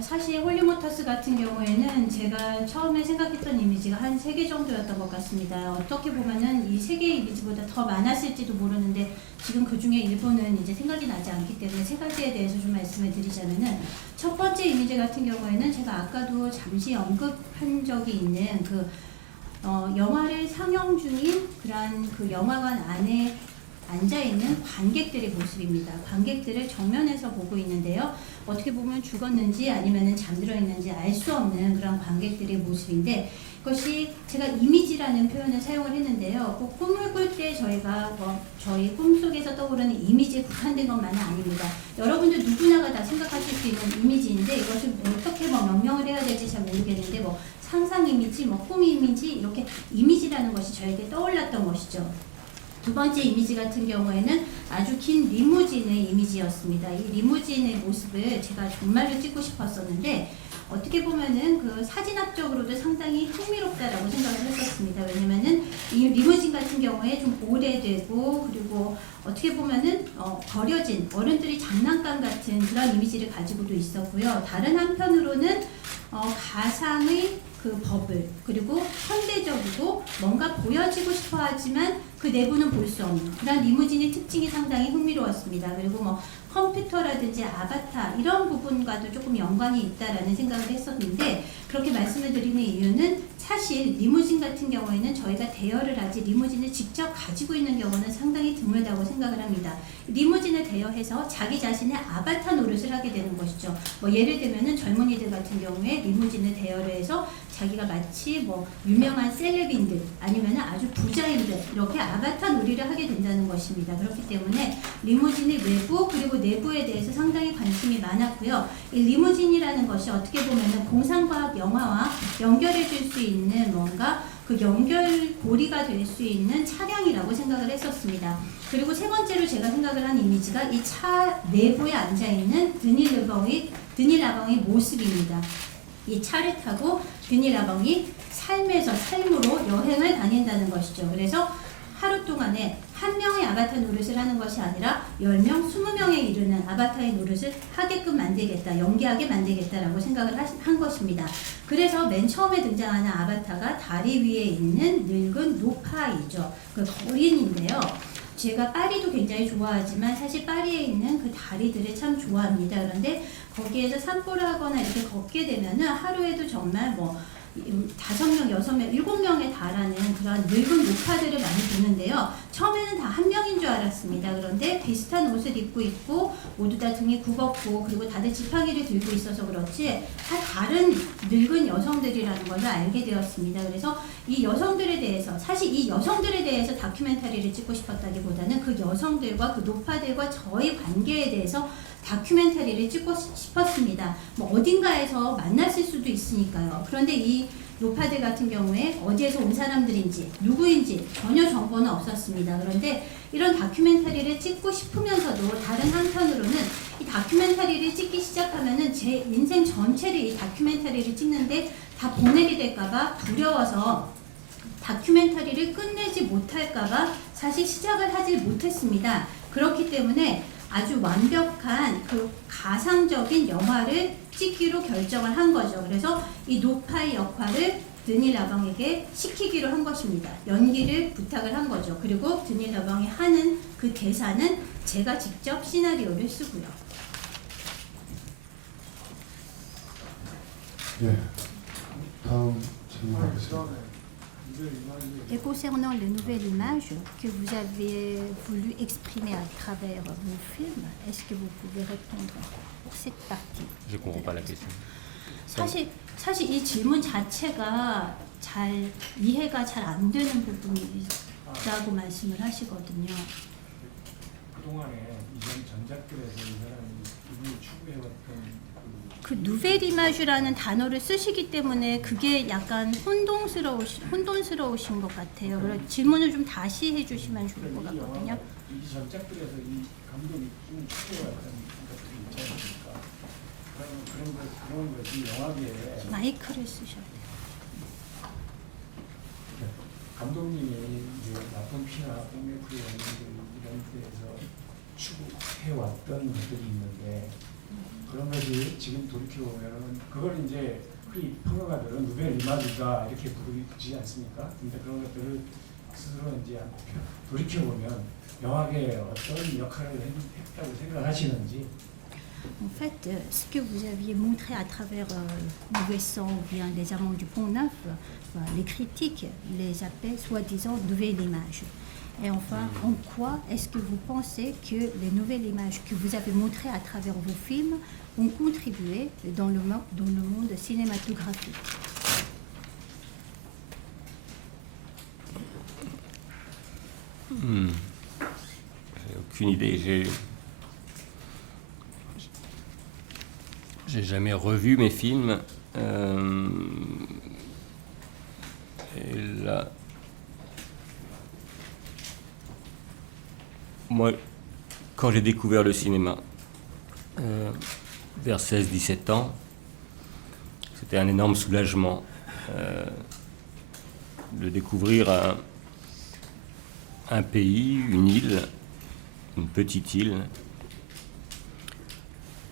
사실 홀리모터스 같은 경우에는 제가 처음에 생각했던 이미지가 한 3개 정도였던 것 같습니다. 어떻게 보면은 이 3개의 이미지보다 더 많았을지도 모르는데 지금 그 중에 일부는 이제 생각이 나지 않기 때문에 3가지에 대해서 좀 말씀을 드리자면은 첫 번째 이미지 같은 경우에는 제가 아까도 잠시 언급한 적이 있는 영화를 상영 중인 그런 그 영화관 안에 앉아있는 관객들의 모습입니다. 관객들을 정면에서 보고 있는데요. 어떻게 보면 죽었는지 아니면 잠들어 있는지 알 수 없는 그런 관객들의 모습인데 그것이 제가 이미지라는 표현을 사용을 했는데요. 꼭 꿈을 꿀 때 저희가 저희 꿈속에서 떠오르는 이미지에 국한된 것만은 아닙니다. 여러분들 누구나가 다 생각하실 수 있는 이미지인데 이것을 어떻게 명명을 해야 될지 잘 모르겠는데 상상 이미지, 꿈 이미지 이렇게 이미지라는 것이 저에게 떠올랐던 것이죠. 두 번째 이미지 같은 경우에는 아주 긴 리무진의 이미지였습니다. 이 리무진의 모습을 제가 정말로 찍고 싶었었는데 어떻게 보면은 그 사진학적으로도 상당히 흥미롭다라고 생각을 했었습니다. 왜냐면은 이 리무진 같은 경우에 좀 오래되고 그리고 어떻게 보면은 버려진 어른들이 장난감 같은 그런 이미지를 가지고도 있었고요. 다른 한편으로는 가상의 그 법을, 그리고 현대적이고 뭔가 보여지고 싶어 하지만 그 내부는 볼 수 없는 그런 리무진의 특징이 상당히 흥미로웠습니다. 그리고 뭐 컴퓨터라든지 아바타 이런 부분과도 조금 연관이 있다라는 생각을 했었는데, 그렇게 말씀을 드리는 이유는 사실 리무진 같은 경우에는 저희가 대여를 하지 리무진을 직접 가지고 있는 경우는 상당히 드물다고 생각을 합니다. 리무진을 대여해서 자기 자신의 아바타 노릇을 하게 되는 것이죠. 뭐 예를 들면은 젊은이들 같은 경우에 리무진을 대여를 해서 자기가 마치 뭐 유명한 셀럽인들 아니면은 아주 부자인들 이렇게 아바타 놀이를 하게 된다는 것입니다. 그렇기 때문에 리무진의 외부 그리고 내부에 대해서 상당히 관심이 많았고요. 이 리무진이라는 것이 어떻게 보면은 공상과학 영화와 연결해 줄 수 있는 뭔가 그 연결고리가 될 수 있는 차량이라고 생각을 했었습니다. 그리고 세 번째로 제가 생각을 한 이미지가 이 차 내부에 앉아 있는 드니 라벙의 모습입니다. 이 차를 타고 드니 라벙이 삶으로 여행을 다닌다는 것이죠. 그래서 하루 동안에 한 명의 아바타 노릇을 하는 것이 아니라 10명, 20명에 이르는 아바타의 노릇을 하게끔 만들겠다, 연기하게 만들겠다라고 생각을 한 것입니다. 그래서 맨 처음에 등장하는 아바타가 다리 위에 있는 늙은 노파이죠. 그 거인인데요. 제가 파리도 굉장히 좋아하지만 사실 파리에 있는 그 다리들을 참 좋아합니다. 그런데 거기에서 산보를 하거나 이렇게 걷게 되면은 하루에도 정말 뭐 5명, 6명, 7명에 달하는 그런 늙은 노파들을 많이 보는데요. 처음에는 다 한 명인 줄 알았습니다. 그런데 비슷한 옷을 입고 있고 모두 다 등이 굽었고 그리고 다들 지팡이를 들고 있어서 그렇지 다 다른 늙은 여성들이라는 것을 알게 되었습니다. 그래서 이 여성들에 대해서 사실 이 여성들에 대해서 다큐멘터리를 찍고 싶었다기보다는 그 여성들과 그 노파들과 저의 관계에 대해서 다큐멘터리를 찍고 싶었습니다. 뭐 어딘가에서 만났을 수도 있으니까요. 그런데 이 노파들 같은 경우에 어디에서 온 사람들인지 누구인지 전혀 정보는 없었습니다. 그런데 이런 다큐멘터리를 찍고 싶으면서도 다른 한편으로는 이 다큐멘터리를 찍기 시작하면은 제 인생 전체를 이 다큐멘터리를 찍는데 다 보내게 될까봐 두려워서 다큐멘터리를 끝내지 못할까봐 사실 시작을 하지 못했습니다. 그렇기 때문에 아주 완벽한 그 가상적인 영화를 찍기로 결정을 한 거죠. 그래서 이 노파의 역할을 드니 라벙에게 시키기로 한 것입니다. 연기를 부탁을 한 거죠. 그리고 드니 라벙이 하는 그 대사는 제가 직접 시나리오를 쓰고요. 예. 다음 질문하겠습니다. Et concernant les nouvelles images que vous avez voulu exprimer à travers vos films, est-ce que vous pouvez répondre pour cette partie? Je ne comprends pas la question. 사실 이 질문 자체가 잘 이해가 잘 안 되는 부분이라고 말씀을 하시거든요. 그동안에 이전 전작들에서 이 사람이 이분이 추구해왔던 그 누벨 이마주라는 단어를 쓰시기 때문에 그게 약간 혼돈스러우신 것 같아요. 그래서 질문을 좀 다시 해주시면 좋을 것 같거든요. 이 전작들에서 이 감독이 좀 추구해왔던 것들이 있지 않습니까? 그런 것이 영화계에 마이크를 쓰셔야 돼요. 감독님이 이제 나쁜 피나 오메프 이런 데에서 추구해왔던 것들이 있는데 그런 것이 지금 돌이켜보면 그걸 이제 우리 평론가들은 누벨 이마주다 이렇게 부르지 않습니까? 근데 그런 것들을 스스로 이제 돌이켜보면 영화계에 어떤 역할을 했다고 생각하시는지. En fait, ce que vous aviez montré à travers Mauvais Sang ou bien Les Amants du Pont Neuf, les critiques les appellent soi-disant nouvelles images. Et enfin, en quoi est-ce que vous pensez que les nouvelles images que vous avez montrées à travers vos films ont contribué dans le monde cinématographique? J'ai aucune idée. J'ai jamais revu mes films. Et là, moi, quand j'ai découvert le cinéma, vers 16-17 ans, c'était un énorme soulagement de découvrir un pays, une île, une petite île,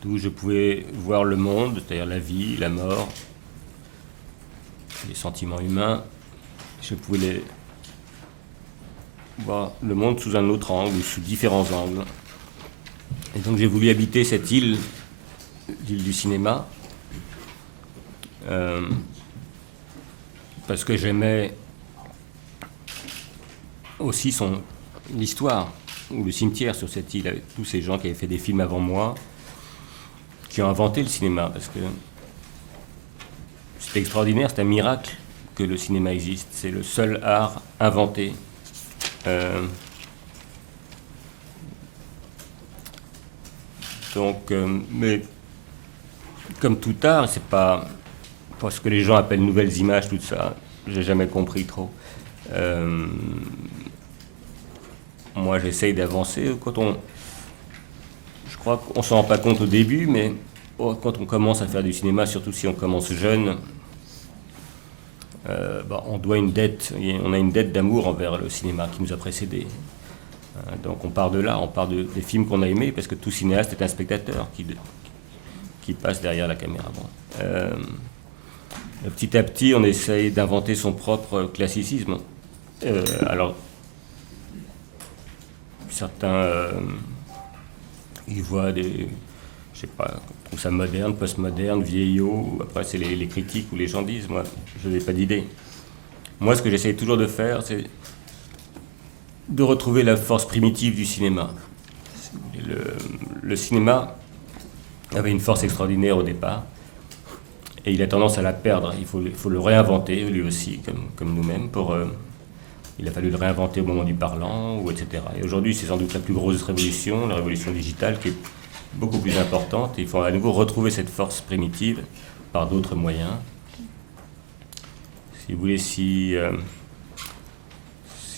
d'où je pouvais voir le monde, c'est-à-dire la vie, la mort, les sentiments humains, je pouvais voir le monde sous un autre angle, ou sous différents angles. Et donc j'ai voulu habiter cette île, l'île du cinéma, parce que j'aimais aussi l'histoire, ou le cimetière sur cette île, avec tous ces gens qui avaient fait des films avant moi, qui ont inventé le cinéma, parce que c'est extraordinaire, c'est un miracle que le cinéma existe. C'est le seul art inventé. Mais comme tout art, c'est pas ce que les gens appellent nouvelles images, tout ça. J'ai jamais compris trop. Moi, j'essaye d'avancer. Je crois qu'on s'en rend pas compte au début, mais quand on commence à faire du cinéma, surtout si on commence jeune, on doit on a une dette d'amour envers le cinéma qui nous a précédés. Donc on part de là, on part des films qu'on a aimés, parce que tout cinéaste est un spectateur qui passe derrière la caméra. Petit à petit, on essaye d'inventer son propre classicisme. Alors, certains, ils voient je sais pas, trouvent ça moderne, postmoderne, vieillot. Après, c'est les critiques où les gens disent. Moi, je n'ai pas d'idée. Moi, ce que j'essaye toujours de faire, c'est de retrouver la force primitive du cinéma. Le cinéma avait une force extraordinaire au départ, et il a tendance à la perdre. Il faut le réinventer, lui aussi, comme nous-mêmes. Il a fallu le réinventer au moment du parlant, etc. Et aujourd'hui, c'est sans doute la plus grosse révolution, la révolution digitale, qui est beaucoup plus importante. Il faut à nouveau retrouver cette force primitive par d'autres moyens. Si vous voulez, si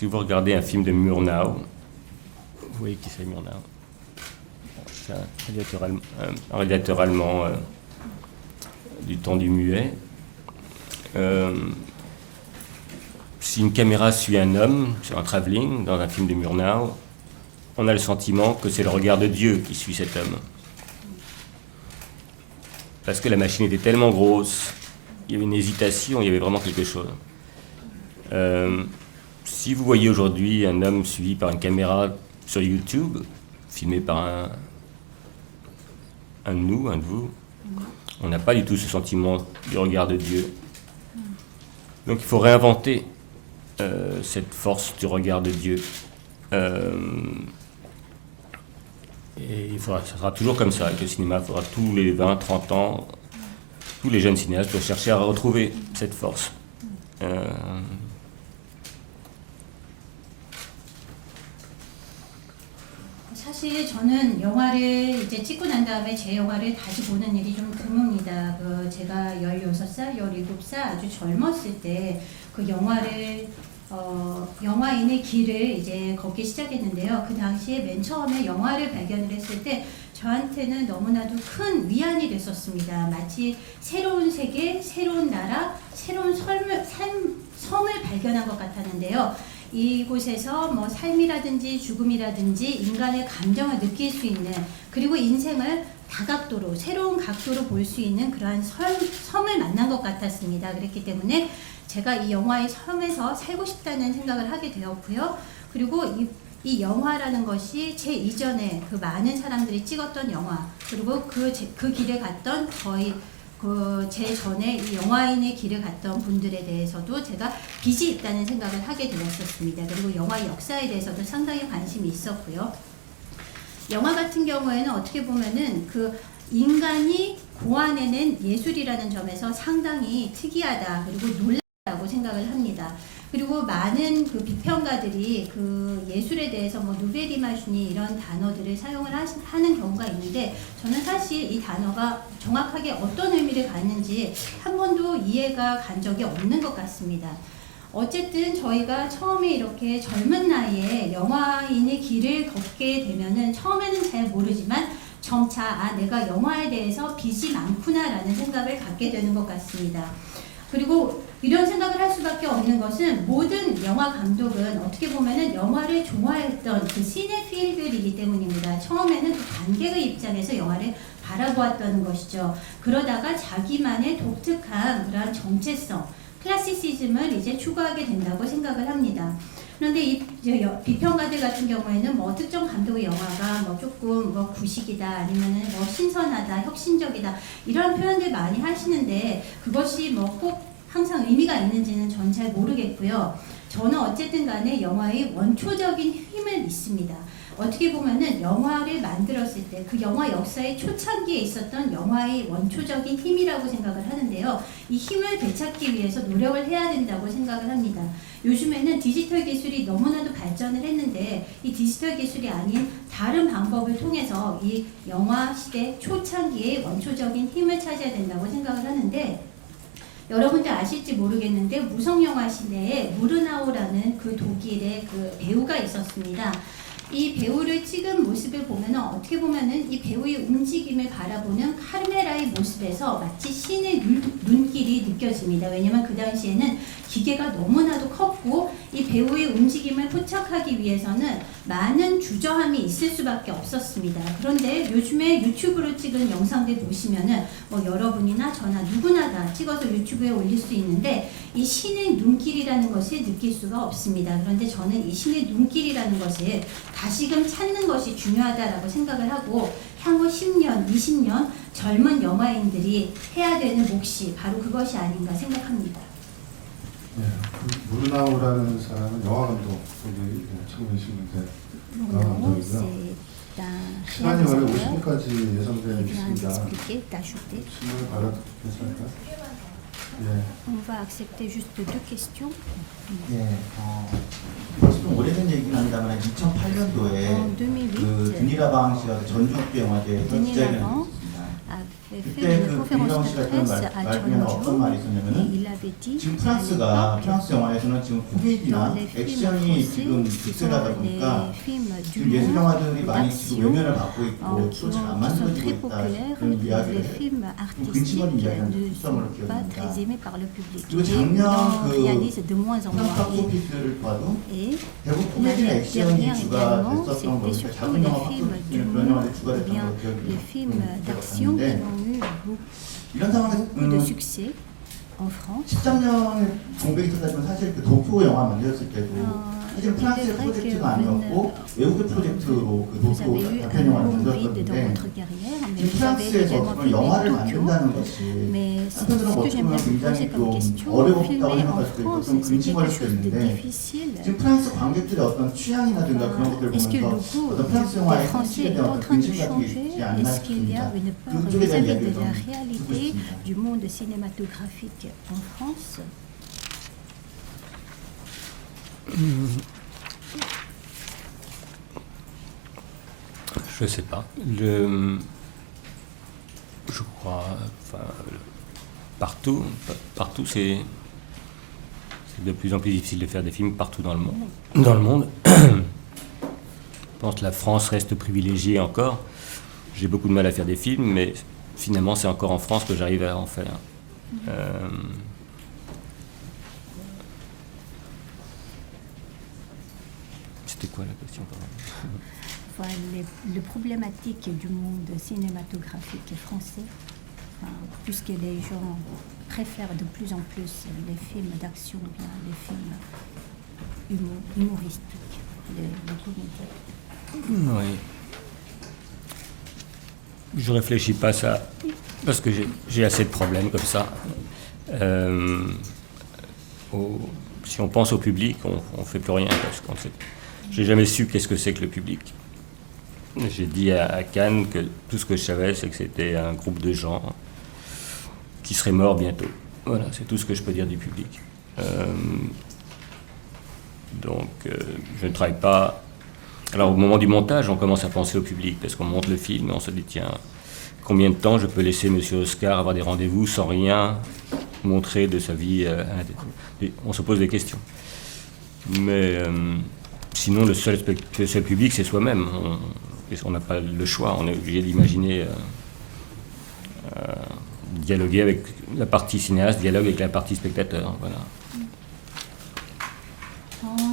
vous regardez un film de Murnau, vous voyez qui c'est Murnau? C'est un réalisateur allemand du temps du muet. Si une caméra suit un homme sur un travelling dans un film de Murnau, on a le sentiment que c'est le regard de Dieu qui suit cet homme. Parce que la machine était tellement grosse, il y avait une hésitation, il y avait vraiment quelque chose. Si vous voyez aujourd'hui un homme suivi par une caméra sur YouTube, filmé par un de nous, un de vous, on n'a pas du tout ce sentiment du regard de Dieu. Donc il faut réinventer cette force du regard de Dieu. Et ça sera toujours comme ça avec le cinéma. Il faudra tous les 20, 30 ans, tous les jeunes cinéastes doivent chercher à retrouver cette force. 사실 저는 영화를 이제 찍고 난 다음에 제 영화를 다시 보는 일이 좀 드뭅니다. 제가 16살, 17살 아주 젊었을 때 그 영화인의 길을 이제 걷기 시작했는데요. 그 당시에 맨 처음에 영화를 발견을 했을 때 저한테는 너무나도 큰 위안이 됐었습니다. 마치 새로운 세계, 새로운 나라, 새로운 섬을 발견한 것 같았는데요. 이곳에서 뭐 삶이라든지 죽음이라든지 인간의 감정을 느낄 수 있는, 그리고 인생을 다각도로, 새로운 각도로 볼 수 있는 그러한 섬을 만난 것 같았습니다. 그렇기 때문에 제가 이 영화의 섬에서 살고 싶다는 생각을 하게 되었고요. 그리고 이 영화라는 것이 제 이전에 그 많은 사람들이 찍었던 영화, 그리고 그 길에 갔던 제 전에 이 영화인의 길을 갔던 분들에 대해서도 제가 빚이 있다는 생각을 하게 되었었습니다. 그리고 영화 역사에 대해서도 상당히 관심이 있었고요. 영화 같은 경우에는 어떻게 보면은 그 인간이 고안해낸 예술이라는 점에서 상당히 특이하다, 그리고 놀랍다고 생각을 합니다. 그리고 많은 그 비평가들이 그 예술에 대해서 뭐 누베리마슈니 이런 단어들을 사용을 하는 경우가 있는데, 저는 사실 이 단어가 정확하게 어떤 의미를 갖는지 한 번도 이해가 간 적이 없는 것 같습니다. 어쨌든 저희가 처음에 이렇게 젊은 나이에 영화인의 길을 걷게 되면은 처음에는 잘 모르지만 점차 내가 영화에 대해서 빚이 많구나라는 생각을 갖게 되는 것 같습니다. 그리고 이런 생각을 할 수밖에 없는 것은 모든 영화 감독은 어떻게 보면은 영화를 좋아했던 그 시네필들이기 때문입니다. 처음에는 그 관객의 입장에서 영화를 바라보았다는 것이죠. 그러다가 자기만의 독특한 그러한 정체성, 클래시시즘을 이제 추구하게 된다고 생각을 합니다. 그런데 이 비평가들 같은 경우에는 뭐 특정 감독의 영화가 뭐 조금 뭐 구식이다 아니면은 뭐 신선하다 혁신적이다 이런 표현들 많이 하시는데 그것이 뭐 꼭 항상 의미가 있는지는 전 잘 모르겠고요. 저는 어쨌든 간에 영화의 원초적인 힘을 믿습니다. 어떻게 보면은 영화를 만들었을 때 그 영화 역사의 초창기에 있었던 영화의 원초적인 힘이라고 생각을 하는데요. 이 힘을 되찾기 위해서 노력을 해야 된다고 생각을 합니다. 요즘에는 디지털 기술이 너무나도 발전을 했는데 이 디지털 기술이 아닌 다른 방법을 통해서 이 영화 시대 초창기의 원초적인 힘을 찾아야 된다고 생각을 하는데 여러분들 아실지 모르겠는데 무성영화 시대에 무르나우라는 그 독일의 그 배우가 있었습니다. 이 배우를 찍은 모습을 보면 어떻게 보면은 이 배우의 움직임을 바라보는 카르메라의 모습에서 마치 신의 눈길이 느껴집니다. 왜냐하면 그 당시에는 기계가 너무나도 컸고 이 배우의 움직임을 포착하기 위해서는 많은 주저함이 있을 수밖에 없었습니다. 그런데 요즘에 유튜브로 찍은 영상들 보시면은 뭐 여러분이나 저나 누구나 다 찍어서 유튜브에 올릴 수 있는데 이 신의 눈길이라는 것을 느낄 수가 없습니다. 그런데 저는 이 신의 눈길이라는 것을 다시금 찾는 것이 중요하다라고 생각을 하고 향후 10년, 20년 젊은 영화인들이 해야 되는 몫이 바로 그것이 아닌가 생각합니다. 네, 그 무르나우라는 사람은 영화 감독이 1920년대 영화 Mon 감독이고요. c'est un 시간이 원래 réalisateur 50분까지 qui 예정되어 vient 있습니다. d'expliquer, d'ajouter. 질문을 받아도 괜찮을까요? 예. On va accepter juste 2 questions. 예, 벌써 좀 오래된 얘기는 합니다만 2008년도에 En 그 2008, 드니라방 씨가 전주국제 영화제에서 Denis 기자회견을 Lavant 했습니다. avait fait 그때 une 그 conférence 드니라방 de 씨가 했던 presse à 말 중에 어떤 말이 Jeonju et 있었냐면은 il avait dit 지금 à 프랑스가 l'époque, 프랑스 영화에서는 지금 dans 코미디나 les films 액션이 지금 français, qui 득세하다 sont 보니까 les films 지금 예술 d'humour, 영화들이 많이 지금 d'action, 외면을 받고 있고 qui 또 잘 안 sont 만들어지고 très 있다 populaires, 그런 les 이야기를 films 근심어린 artistiques 이야기를 ne 특성으로 sont pas 기억합니다. très aimés par le public. 그리고 Et 작년 on en 그 réalise de moins en 프랑스 moins. 팝소피스를 봐도 Et 대부분 코미디나 l'année 액션이 dernière 주가 également, 됐었던 거, c'était surtout 작은 les 영화 films 팝소피스는 그런 d'humour 영화들이 주가 ou 됐던 bien 걸 기억이 les films d'action qui 들었는데 ont eu beaucoup 이런 상황에서 de succès en France. 13년 공백이 있었다면 사실 그 도쿄 영화 만들었을 때도 사실 프랑스의 프로젝트가 아니었고 외국의 프로젝트로 그 Vous 도쿄 avez eu 단편 un 영화를 long vide dans 만들었는데 votre carrière, mais 지금 vous avez 프랑스에서 également 그런 filmé 영화를 Tokyo. 만든다는 것이 Mais ce 한편으로는 que 어떻게 j'aimerais 보면 vous poser 굉장히 comme 좀 question, 어렵다고 filmer en 생각할 수도 있고 France, 좀 c'est 근심할 quelque 수도 chose de 있는데 difficile. 지금 프랑스 관객들의 어떤 취향이라든가 그런 것들을 Est-ce que le 보면서 goût 어떤 프랑스 des 영화의 Français 현실에 est 대한 en 어떤 train de 근심 같은 게 changer? 있지 않나 Est-ce qu'il y a 싶습니다. une peur 그쪽에 대한 vis-à-vis 이야기를 de 좀 la 듣고 réalité 싶습니다. du monde cinématographique en France? Je sais pas. Je crois, enfin, partout c'est de plus en plus difficile de faire des films partout dans le monde. Je pense que la France reste privilégiée encore. J'ai beaucoup de mal à faire des films, mais finalement c'est encore en France que j'arrive à en faire. C'était quoi la question, pardon ? Enfin, les problématiques du monde cinématographique français, enfin, puisque les gens préfèrent de plus en plus les films d'action, bien les films humoristiques, les comédies. Oui. Je réfléchis pas à ça parce que j'ai assez de problèmes comme ça. Si on pense au public, on fait plus rien parce qu'on sait. J'ai jamais su qu'est-ce que c'est que le public. J'ai dit à Cannes que tout ce que je savais, c'est que c'était un groupe de gens qui seraient morts bientôt. Voilà, c'est tout ce que je peux dire du public. Je ne travaille pas. Alors au moment du montage, on commence à penser au public, parce qu'on monte le film et on se dit, tiens, combien de temps je peux laisser Monsieur Oscar avoir des rendez-vous sans rien montrer de sa vie on se pose des questions. Mais sinon, le seul public, c'est soi-même. On n'a pas le choix, on est obligé d'imaginer dialoguer avec la partie cinéaste, dialogue avec la partie spectateur. Voilà.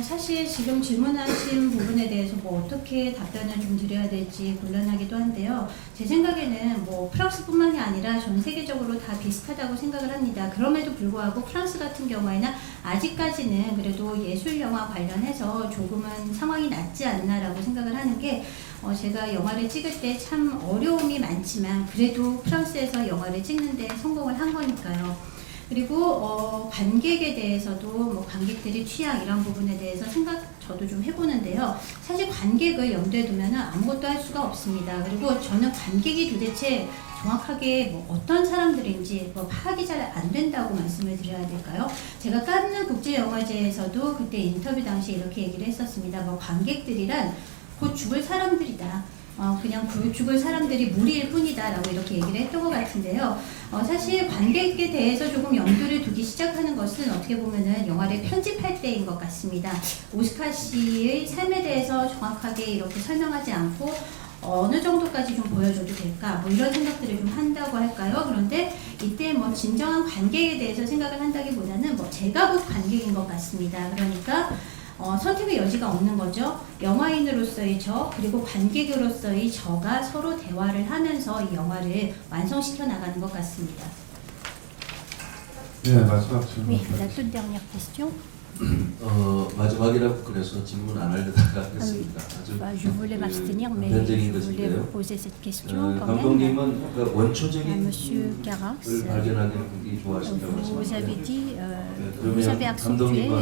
사실 지금 질문하신 부분에 대해서 뭐 어떻게 답변을 좀 드려야 될지 곤란하기도 한데요. 제 생각에는 뭐 프랑스뿐만이 아니라 전 세계적으로 다 비슷하다고 생각을 합니다. 그럼에도 불구하고 프랑스 같은 경우에는 아직까지는 그래도 예술 영화 관련해서 조금은 상황이 낫지 않나라고 생각을 하는 게 제가 영화를 찍을 때 참 어려움이 많지만 그래도 프랑스에서 영화를 찍는데 성공을 한 거니까요. 그리고 관객에 대해서도 뭐 관객들의 취향 이런 부분에 대해서 생각 저도 좀 해보는데요. 사실 관객을 염두에 두면 아무것도 할 수가 없습니다. 그리고 저는 관객이 도대체 정확하게 뭐 어떤 사람들인지 뭐 파악이 잘 안 된다고 말씀을 드려야 될까요? 제가 칸느 국제영화제에서도 그때 인터뷰 당시에 이렇게 얘기를 했었습니다. 뭐 관객들이란 곧 죽을 사람들이다. 그냥 죽을 사람들이 무리일 뿐이다 라고 이렇게 얘기를 했던 것 같은데요. 사실 관객에 대해서 조금 염두를 두기 시작하는 것은 어떻게 보면은 영화를 편집할 때인 것 같습니다. 오스카 씨의 삶에 대해서 정확하게 이렇게 설명하지 않고 어느 정도까지 좀 보여줘도 될까 뭐 이런 생각들을 좀 한다고 할까요? 그런데 이때 뭐 진정한 관객에 대해서 생각을 한다기보다는 뭐 제가 곧 관객인 것 같습니다. 그러니까 선택의 여지가 없는 거죠. 영화인으로서의 저 그리고 관객으로서의 저가 서로 대화를 하면서 이 영화를 완성시켜 나가는 것 같습니다. 네, 마지막 질문. Oui, la toute dernière question. 마지막이라고 그래서 질문 안 하려다가 했습니다. Je voulais m'abstenir, mais 보편적인 je voulais vous 것인데요. poser cette question quand même. 감독님은 그 À 원초적인 Monsieur Carax, 을 발견하기를 굉장히 좋아하신다고 vous avez 말씀하셨는데 dit, vous avez 그러면 accentué 감독님은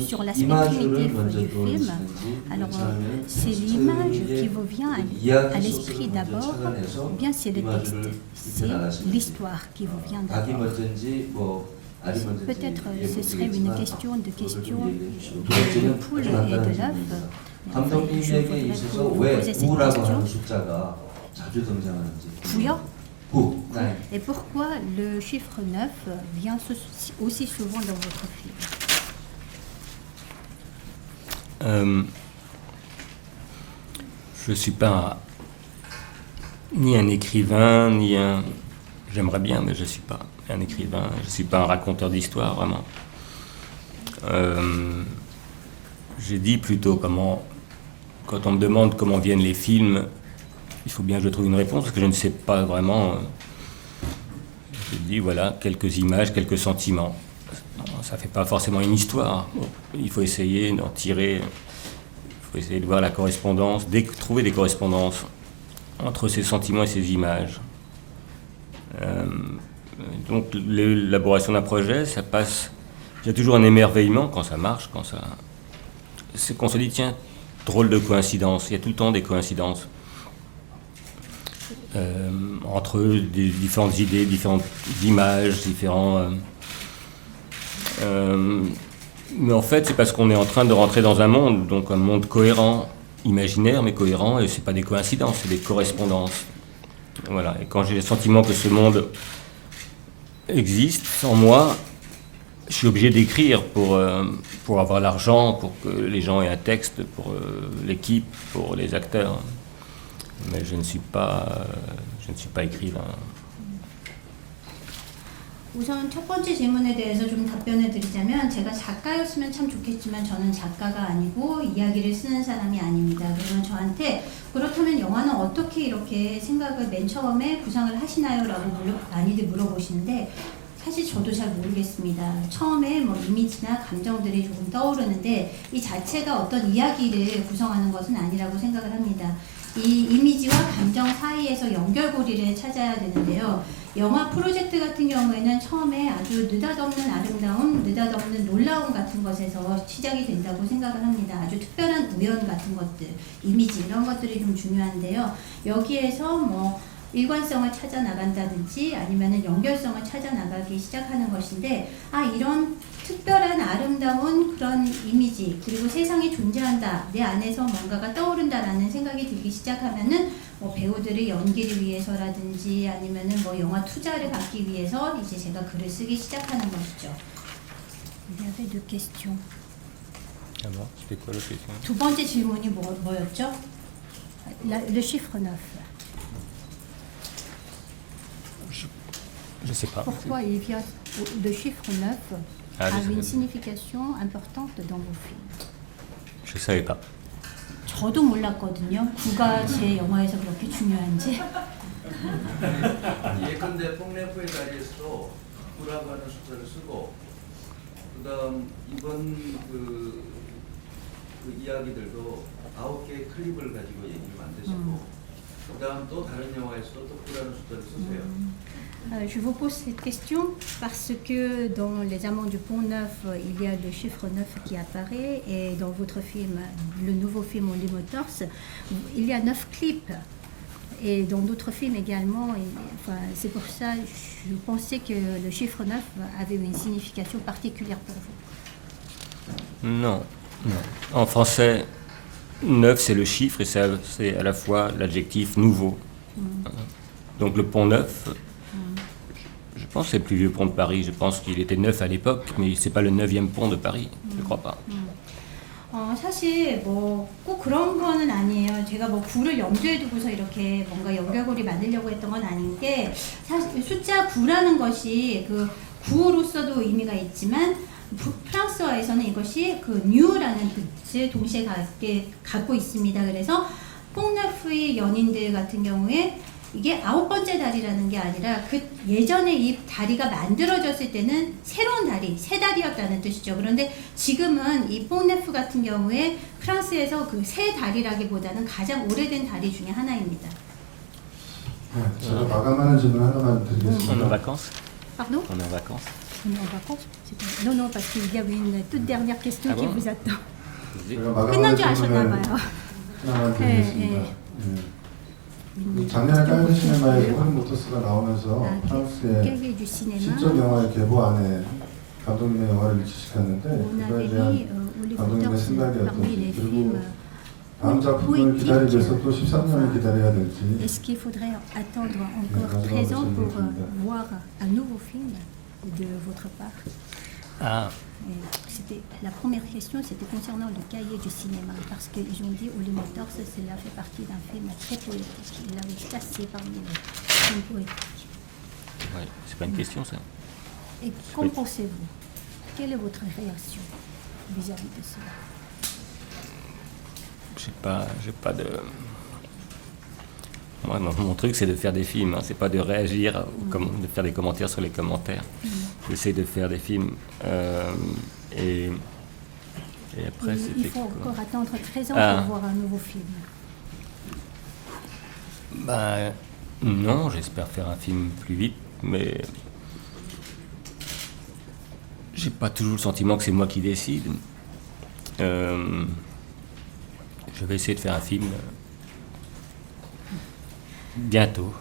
sur l'aspect 이마주를 primitif 먼저 du film. 떠올리시는지 Alors, 그렇다면 c'est l'image qui vous vient à 이야기 l'esprit 소스를 먼저 d'abord, 찾아내서 ou bien c'est le texte, 이마주를 c'est 입혀나가시는지 l'histoire qui vous vient 닭이 d'abord. 먼저인지 뭐 알이 먼저인지 Peut-être ce serait une question de question 두 de 번째는 poule 아주 et de 간단한 l'œuf. 질문입니다. Je 감독님에게 voudrais 있어서 vous 왜 poser cette 9라고 하는 question. 숫자가 자주 등장하는지. 9요? 9. Et pourquoi le chiffre 9 vient aussi souvent dans votre film? Je suis pas ni un écrivain, ni un... J'aimerais bien, mais je suis pas un écrivain. Je suis pas un raconteur d'histoire, vraiment. J'ai dit plutôt comment... Quand on me demande comment viennent les films, il faut bien que je trouve une réponse, parce que je ne sais pas vraiment... Je dis, voilà, quelques images, quelques sentiments. Ça ne fait pas forcément une histoire. Il faut essayer d'en tirer... Il faut essayer de voir la correspondance, trouver des correspondances entre ces sentiments et ces images. Donc l'élaboration d'un projet, ça passe... Il y a toujours un émerveillement quand ça marche, c'est qu'on se dit, tiens, drôle de coïncidence. Il y a tout le temps des coïncidences. Entre des différentes idées, différentes images, différents... mais en fait, c'est parce qu'on est en train de rentrer dans un monde, donc un monde cohérent, imaginaire mais cohérent, et c'est pas des coïncidences, c'est des correspondances. Voilà. Et quand j'ai le sentiment que ce monde existe en moi, je suis obligé d'écrire pour avoir l'argent, pour que les gens aient un texte, pour l'équipe, pour les acteurs. Mais je ne suis pas écrivain. 우선 첫 번째 질문에 대해서 좀 답변을 드리자면 제가 작가였으면 참 좋겠지만 저는 작가가 아니고 이야기를 쓰는 사람이 아닙니다. 그러면 저한테 그렇다면 영화는 어떻게 이렇게 생각을 맨 처음에 구상을 하시나요? 라고 많이들 물어보시는데 사실 저도 잘 모르겠습니다. 처음에 뭐 이미지나 감정들이 조금 떠오르는데 이 자체가 어떤 이야기를 구성하는 것은 아니라고 생각을 합니다. 이 이미지와 감정 사이에서 연결고리를 찾아야 되는데요. 영화 프로젝트 같은 경우에는 처음에 아주 느닷없는 아름다움, 느닷없는 놀라움 같은 것에서 시작이 된다고 생각을 합니다. 아주 특별한 우연 같은 것들, 이미지 이런 것들이 좀 중요한데요. 여기에서 뭐 일관성을 찾아 나간다든지 아니면은 연결성을 찾아 나가기 시작하는 것인데 이런 특별한 아름다운 그런 이미지 그리고 세상에 존재한다 내 안에서 뭔가가 떠오른다라는 생각이 들기 시작하면은 뭐 배우들의 연기를 위해서라든지 아니면은 뭐 영화 투자를 받기 위해서 이제 제가 글을 쓰기 시작하는 것이죠. Il y avait deux questions. Ah bon, c'était quoi l'autre question? 두 번째 질문이 뭐였죠? Le chiffre 9. Je sais pas. Pourquoi il vient le chiffre 9 Ah, je a sais une pas. signification importante dans vos films? Je ne savais pas. 저도 몰랐거든요. 구가 제 영화에서 그렇게 중요한지. 예컨대 뽕네프의 자리에서도 구라고 하는 숫자를 쓰고 그다음 이번 그 이야기들도 9개의 클립을 가지고 얘기를 만드시고 그다음 또 다른 영화에서도 또 구라는 숫자를 쓰세요. Je vous pose cette question parce que dans Les Amants du Pont Neuf, il y a le chiffre 9 qui apparaît et dans votre film, le nouveau film Only Motors, il y a 9 clips. Et dans d'autres films également, enfin, c'est pour ça que je pensais que le chiffre 9 avait une signification particulière pour vous. Non, non. En français, 9 c'est le chiffre et c'est à la fois l'adjectif nouveau. Donc le pont neuf, je pense que c'est le plus vieux pont de Paris. Je pense qu'il était neuf à l'époque, mais c'est pas le 9e pont de Paris. Je ne crois pas. 사실 뭐 꼭 그런 거는 아니에요. 제가 뭐 구를 염두에 두고서 이렇게 뭔가 연결고리 만들려고 했던 건 아닌 게 사실 숫자 9라는 것이 그 구로서도 의미가 있지만 프랑스어에서는 이것이 그 뉴라는 뜻을 동시에 갖고 있습니다. 그래서 뽕네프의 연인들 같은 경우에 이게 9번째 다리라는 게 아니라 그 예전에 이 다리가 만들어졌을 때는 새로운 다리, 새 다리였다는 뜻이죠. 그런데 지금은 이 뽕네프 같은 경우에 프랑스에서 그 새 다리라기보다는 가장 오래된 다리 중에 하나입니다. 네, 제가 마감하는 질문 하나만 On est en 드리겠습니다. vacances Pardon? On est en vacances On est en vacances? Non, non, parce qu'il y avait une toute dernière question Ah qui bon? vous attend. 제가 마감하는 끝난 줄 질문을 아셨나 봐요. 하나만 드리겠습니다. 작년에 카이드 시네마에 홀리 모터스가 나오면서 프랑스의 Cahier du cinéma. 시적 영화의 계보안에 감독님의 영화를 지식했는데 On 그거에 avait 대한 mis Only 감독님의 Motors 생각이 parmi les 어떤지 films. 그리고 다음 작품을 기다리기 위해서 또 13년을 기다려야 될지 Est-ce qu'il faudrait attendre encore 13 ans pour voir un nouveau film de votre part? Ah, C'était la première question, c'était concernant le cahier du cinéma, parce qu'ils ont dit Only Motors, cela fait partie d'un film très poétique. Il l'avait classé parmi les films poétiques. ouais, c'est pas une question ça. Et qu'en pensez-vous? Quelle est votre réaction vis-à-vis de cela? J'ai pas de. Moi, mon truc, c'est de faire des films. Hein. C'est pas de réagir, de faire des commentaires sur les commentaires. J'essaie de faire des films. Et après, Il c'était faut quoi? encore attendre 13 ans Ah. pour voir un nouveau film. Bah, non, j'espère faire un film plus vite, mais j'ai pas toujours le sentiment que c'est moi qui décide. Je vais essayer de faire un film bientôt.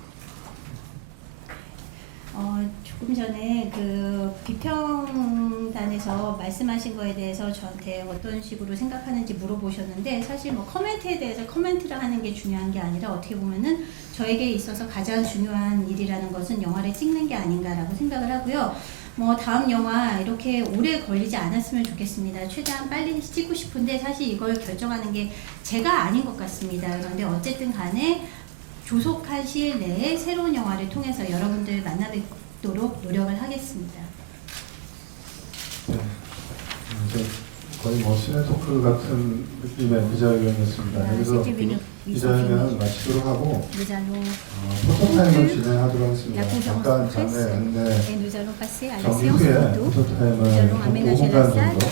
조금 전에 그 비평단에서 말씀하신 거에 대해서 저한테 어떤 식으로 생각하는지 물어보셨는데 사실 뭐 커멘트에 대해서 커멘트를 하는 게 중요한 게 아니라 어떻게 보면은 저에게 있어서 가장 중요한 일이라는 것은 영화를 찍는 게 아닌가라고 생각을 하고요. 뭐 다음 영화 이렇게 오래 걸리지 않았으면 좋겠습니다. 최대한 빨리 찍고 싶은데 사실 이걸 결정하는 게 제가 아닌 것 같습니다. 그런데 어쨌든 간에 조속한 시일 내에 새로운 영화를 통해서 여러분들 만나뵙도록 노력을 하겠습니다. 네, 이제 거의 뭐 시네 토크 같은 느낌의 기자회견이었습니다. 여기서 기자회견을 마치도록 하고 Nous allons 포토타임을 진행하도록 하겠습니다. la 잠깐 conférence de 장내 presse 안내 et nous allons passer à la 정리 séance 후에 photo. Nous 포토타임을 allons 한 aménager la 5분간 salle. 정도